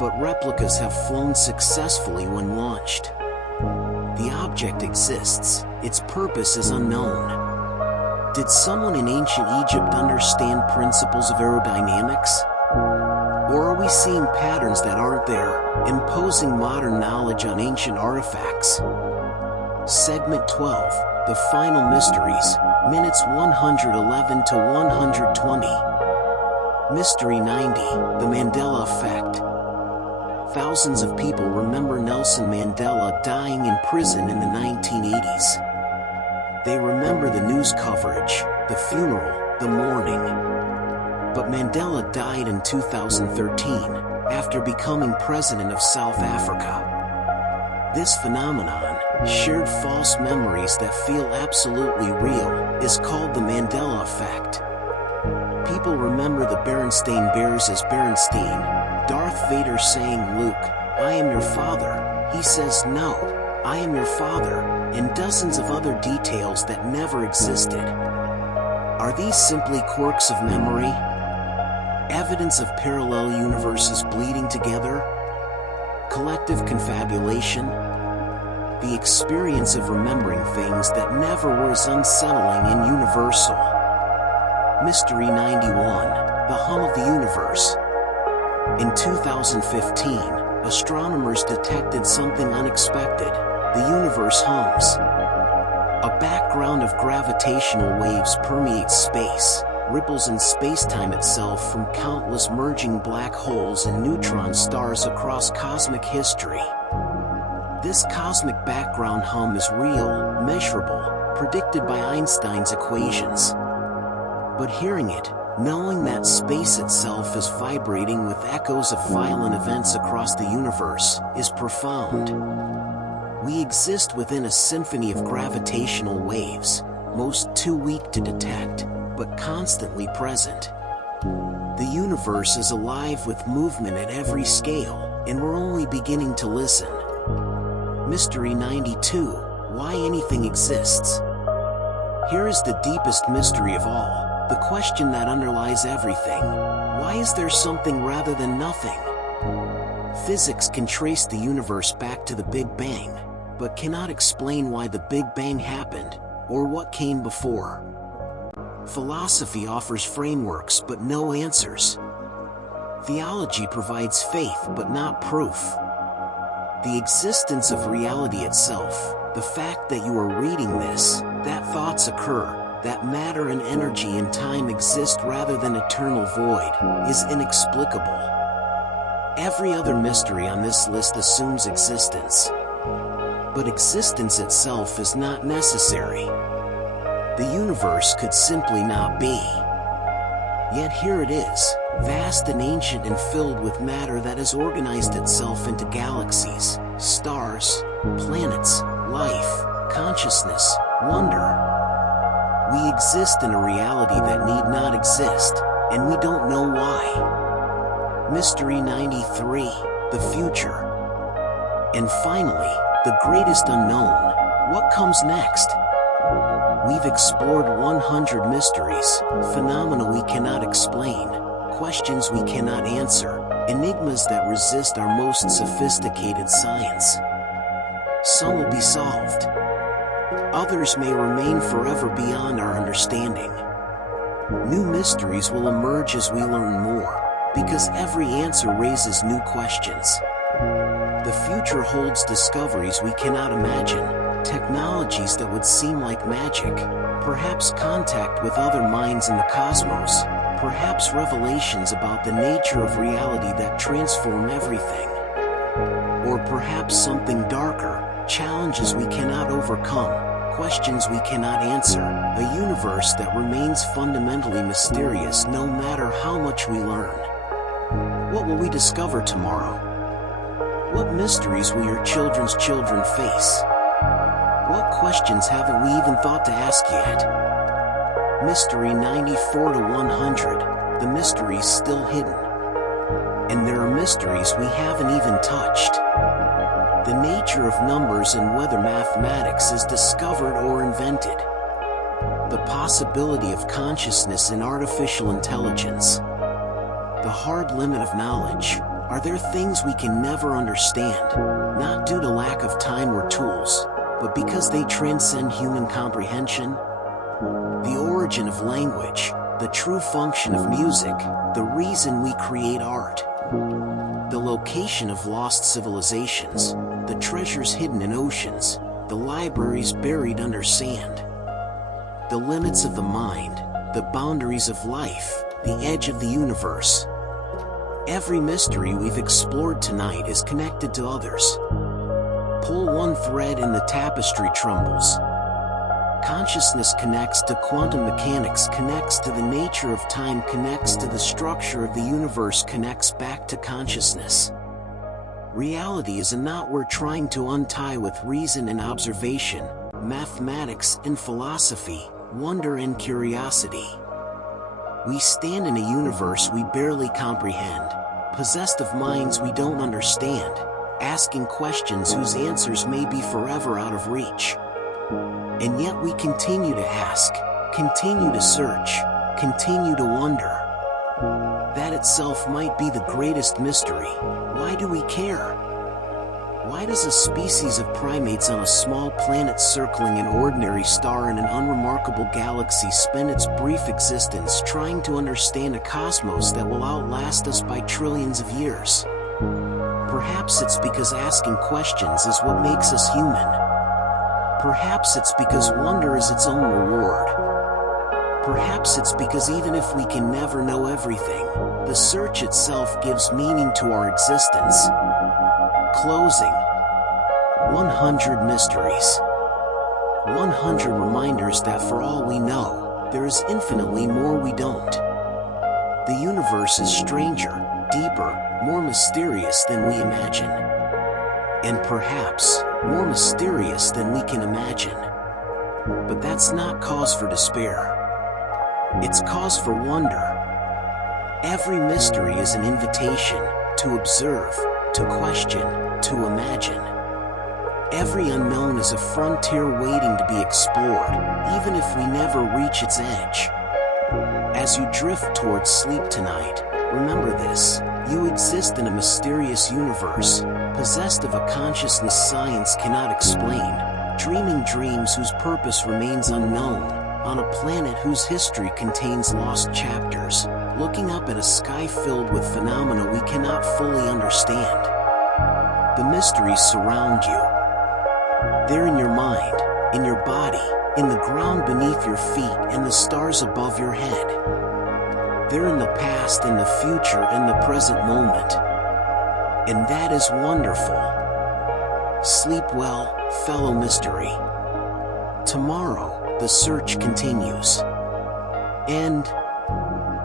But replicas have flown successfully when launched. The object exists. Its purpose is unknown. Did someone in ancient Egypt understand principles of aerodynamics? Or are we seeing patterns that aren't there, imposing modern knowledge on ancient artifacts? Segment 12, The Final Mysteries, minutes 111 to 120. Mystery 90, The Mandela Effect. Thousands of people remember Nelson Mandela dying in prison in the 1980s. They remember the news coverage, the funeral, the mourning. But Mandela died in 2013, after becoming president of South Africa. This phenomenon, shared false memories that feel absolutely real, is called the Mandela Effect. People remember the Berenstain Bears as Berenstein, Darth Vader saying Luke, "I am your father." He says, "No, I am your father," and dozens of other details that never existed. Are these simply quirks of memory? Evidence of parallel universes bleeding together? Collective confabulation? The experience of remembering things that never were as unsettling and universal. Mystery 91, the hum of the universe. In 2015, astronomers detected something unexpected. The universe hums. A background of gravitational waves permeates space, ripples in space-time itself from countless merging black holes and neutron stars across cosmic history. This cosmic background hum is real, measurable, predicted by Einstein's equations. But hearing it, knowing that space itself is vibrating with echoes of violent events across the universe, is profound. We exist within a symphony of gravitational waves, most too weak to detect, but constantly present. The universe is alive with movement at every scale, and we're only beginning to listen. Mystery 92, why anything exists. Here is the deepest mystery of all, the question that underlies everything. Why is there something rather than nothing? Physics can trace the universe back to the Big Bang, but cannot explain why the Big Bang happened, or what came before. Philosophy offers frameworks but no answers. Theology provides faith but not proof. The existence of reality itself, the fact that you are reading this, that thoughts occur, that matter and energy and time exist rather than eternal void, is inexplicable. Every other mystery on this list assumes existence. But existence itself is not necessary. The universe could simply not be. Yet here it is, vast and ancient and filled with matter that has organized itself into galaxies, stars, planets, life, consciousness, wonder. We exist in a reality that need not exist, and we don't know why. Mystery 93, the future. And finally, the greatest unknown, what comes next? We've explored 100 mysteries, phenomena we cannot explain, questions we cannot answer, enigmas that resist our most sophisticated science. Some will be solved. Others may remain forever beyond our understanding. New mysteries will emerge as we learn more, because every answer raises new questions. The future holds discoveries we cannot imagine, technologies that would seem like magic, perhaps contact with other minds in the cosmos, perhaps revelations about the nature of reality that transform everything. Or perhaps something darker, challenges we cannot overcome, questions we cannot answer, a universe that remains fundamentally mysterious no matter how much we learn. What will we discover tomorrow? What mysteries will your children's children face? What questions haven't we even thought to ask yet? Mystery 94 to 100, the mysteries still hidden. And there are mysteries we haven't even touched. The nature of numbers and whether mathematics is discovered or invented. The possibility of consciousness in artificial intelligence. The hard limit of knowledge. Are there things we can never understand, not due to lack of time or tools, but because they transcend human comprehension? The origin of language, the true function of music, the reason we create art. The location of lost civilizations, the treasures hidden in oceans, the libraries buried under sand. The limits of the mind, the boundaries of life, the edge of the universe. Every mystery we've explored tonight is connected to others. Pull one thread and the tapestry trembles. Consciousness connects to quantum mechanics, connects to the nature of time, connects to the structure of the universe, connects back to consciousness. Reality is a knot we're trying to untie with reason and observation, mathematics and philosophy, wonder and curiosity. We stand in a universe we barely comprehend, possessed of minds we don't understand, asking questions whose answers may be forever out of reach. And yet we continue to ask, continue to search, continue to wonder. That itself might be the greatest mystery. Why do we care? Why does a species of primates on a small planet circling an ordinary star in an unremarkable galaxy spend its brief existence trying to understand a cosmos that will outlast us by trillions of years? Perhaps it's because asking questions is what makes us human. Perhaps it's because wonder is its own reward. Perhaps it's because even if we can never know everything, the search itself gives meaning to our existence. Closing. 100 mysteries. 100 reminders that for all we know, there is infinitely more we don't. The universe is stranger, deeper, more mysterious than we imagine. And perhaps, more mysterious than we can imagine. But that's not cause for despair. It's cause for wonder. Every mystery is an invitation to observe, to question, to imagine. Every unknown is a frontier waiting to be explored, even if we never reach its edge. As you drift towards sleep tonight, remember this: you exist in a mysterious universe, possessed of a consciousness science cannot explain, dreaming dreams whose purpose remains unknown, on a planet whose history contains lost chapters, looking up at a sky filled with phenomena we cannot fully understand. The mysteries surround you. They're in your mind, in your body, in the ground beneath your feet and the stars above your head. They're in the past and the future and the present moment. And that is wonderful. Sleep well, fellow mystery. Tomorrow, the search continues. And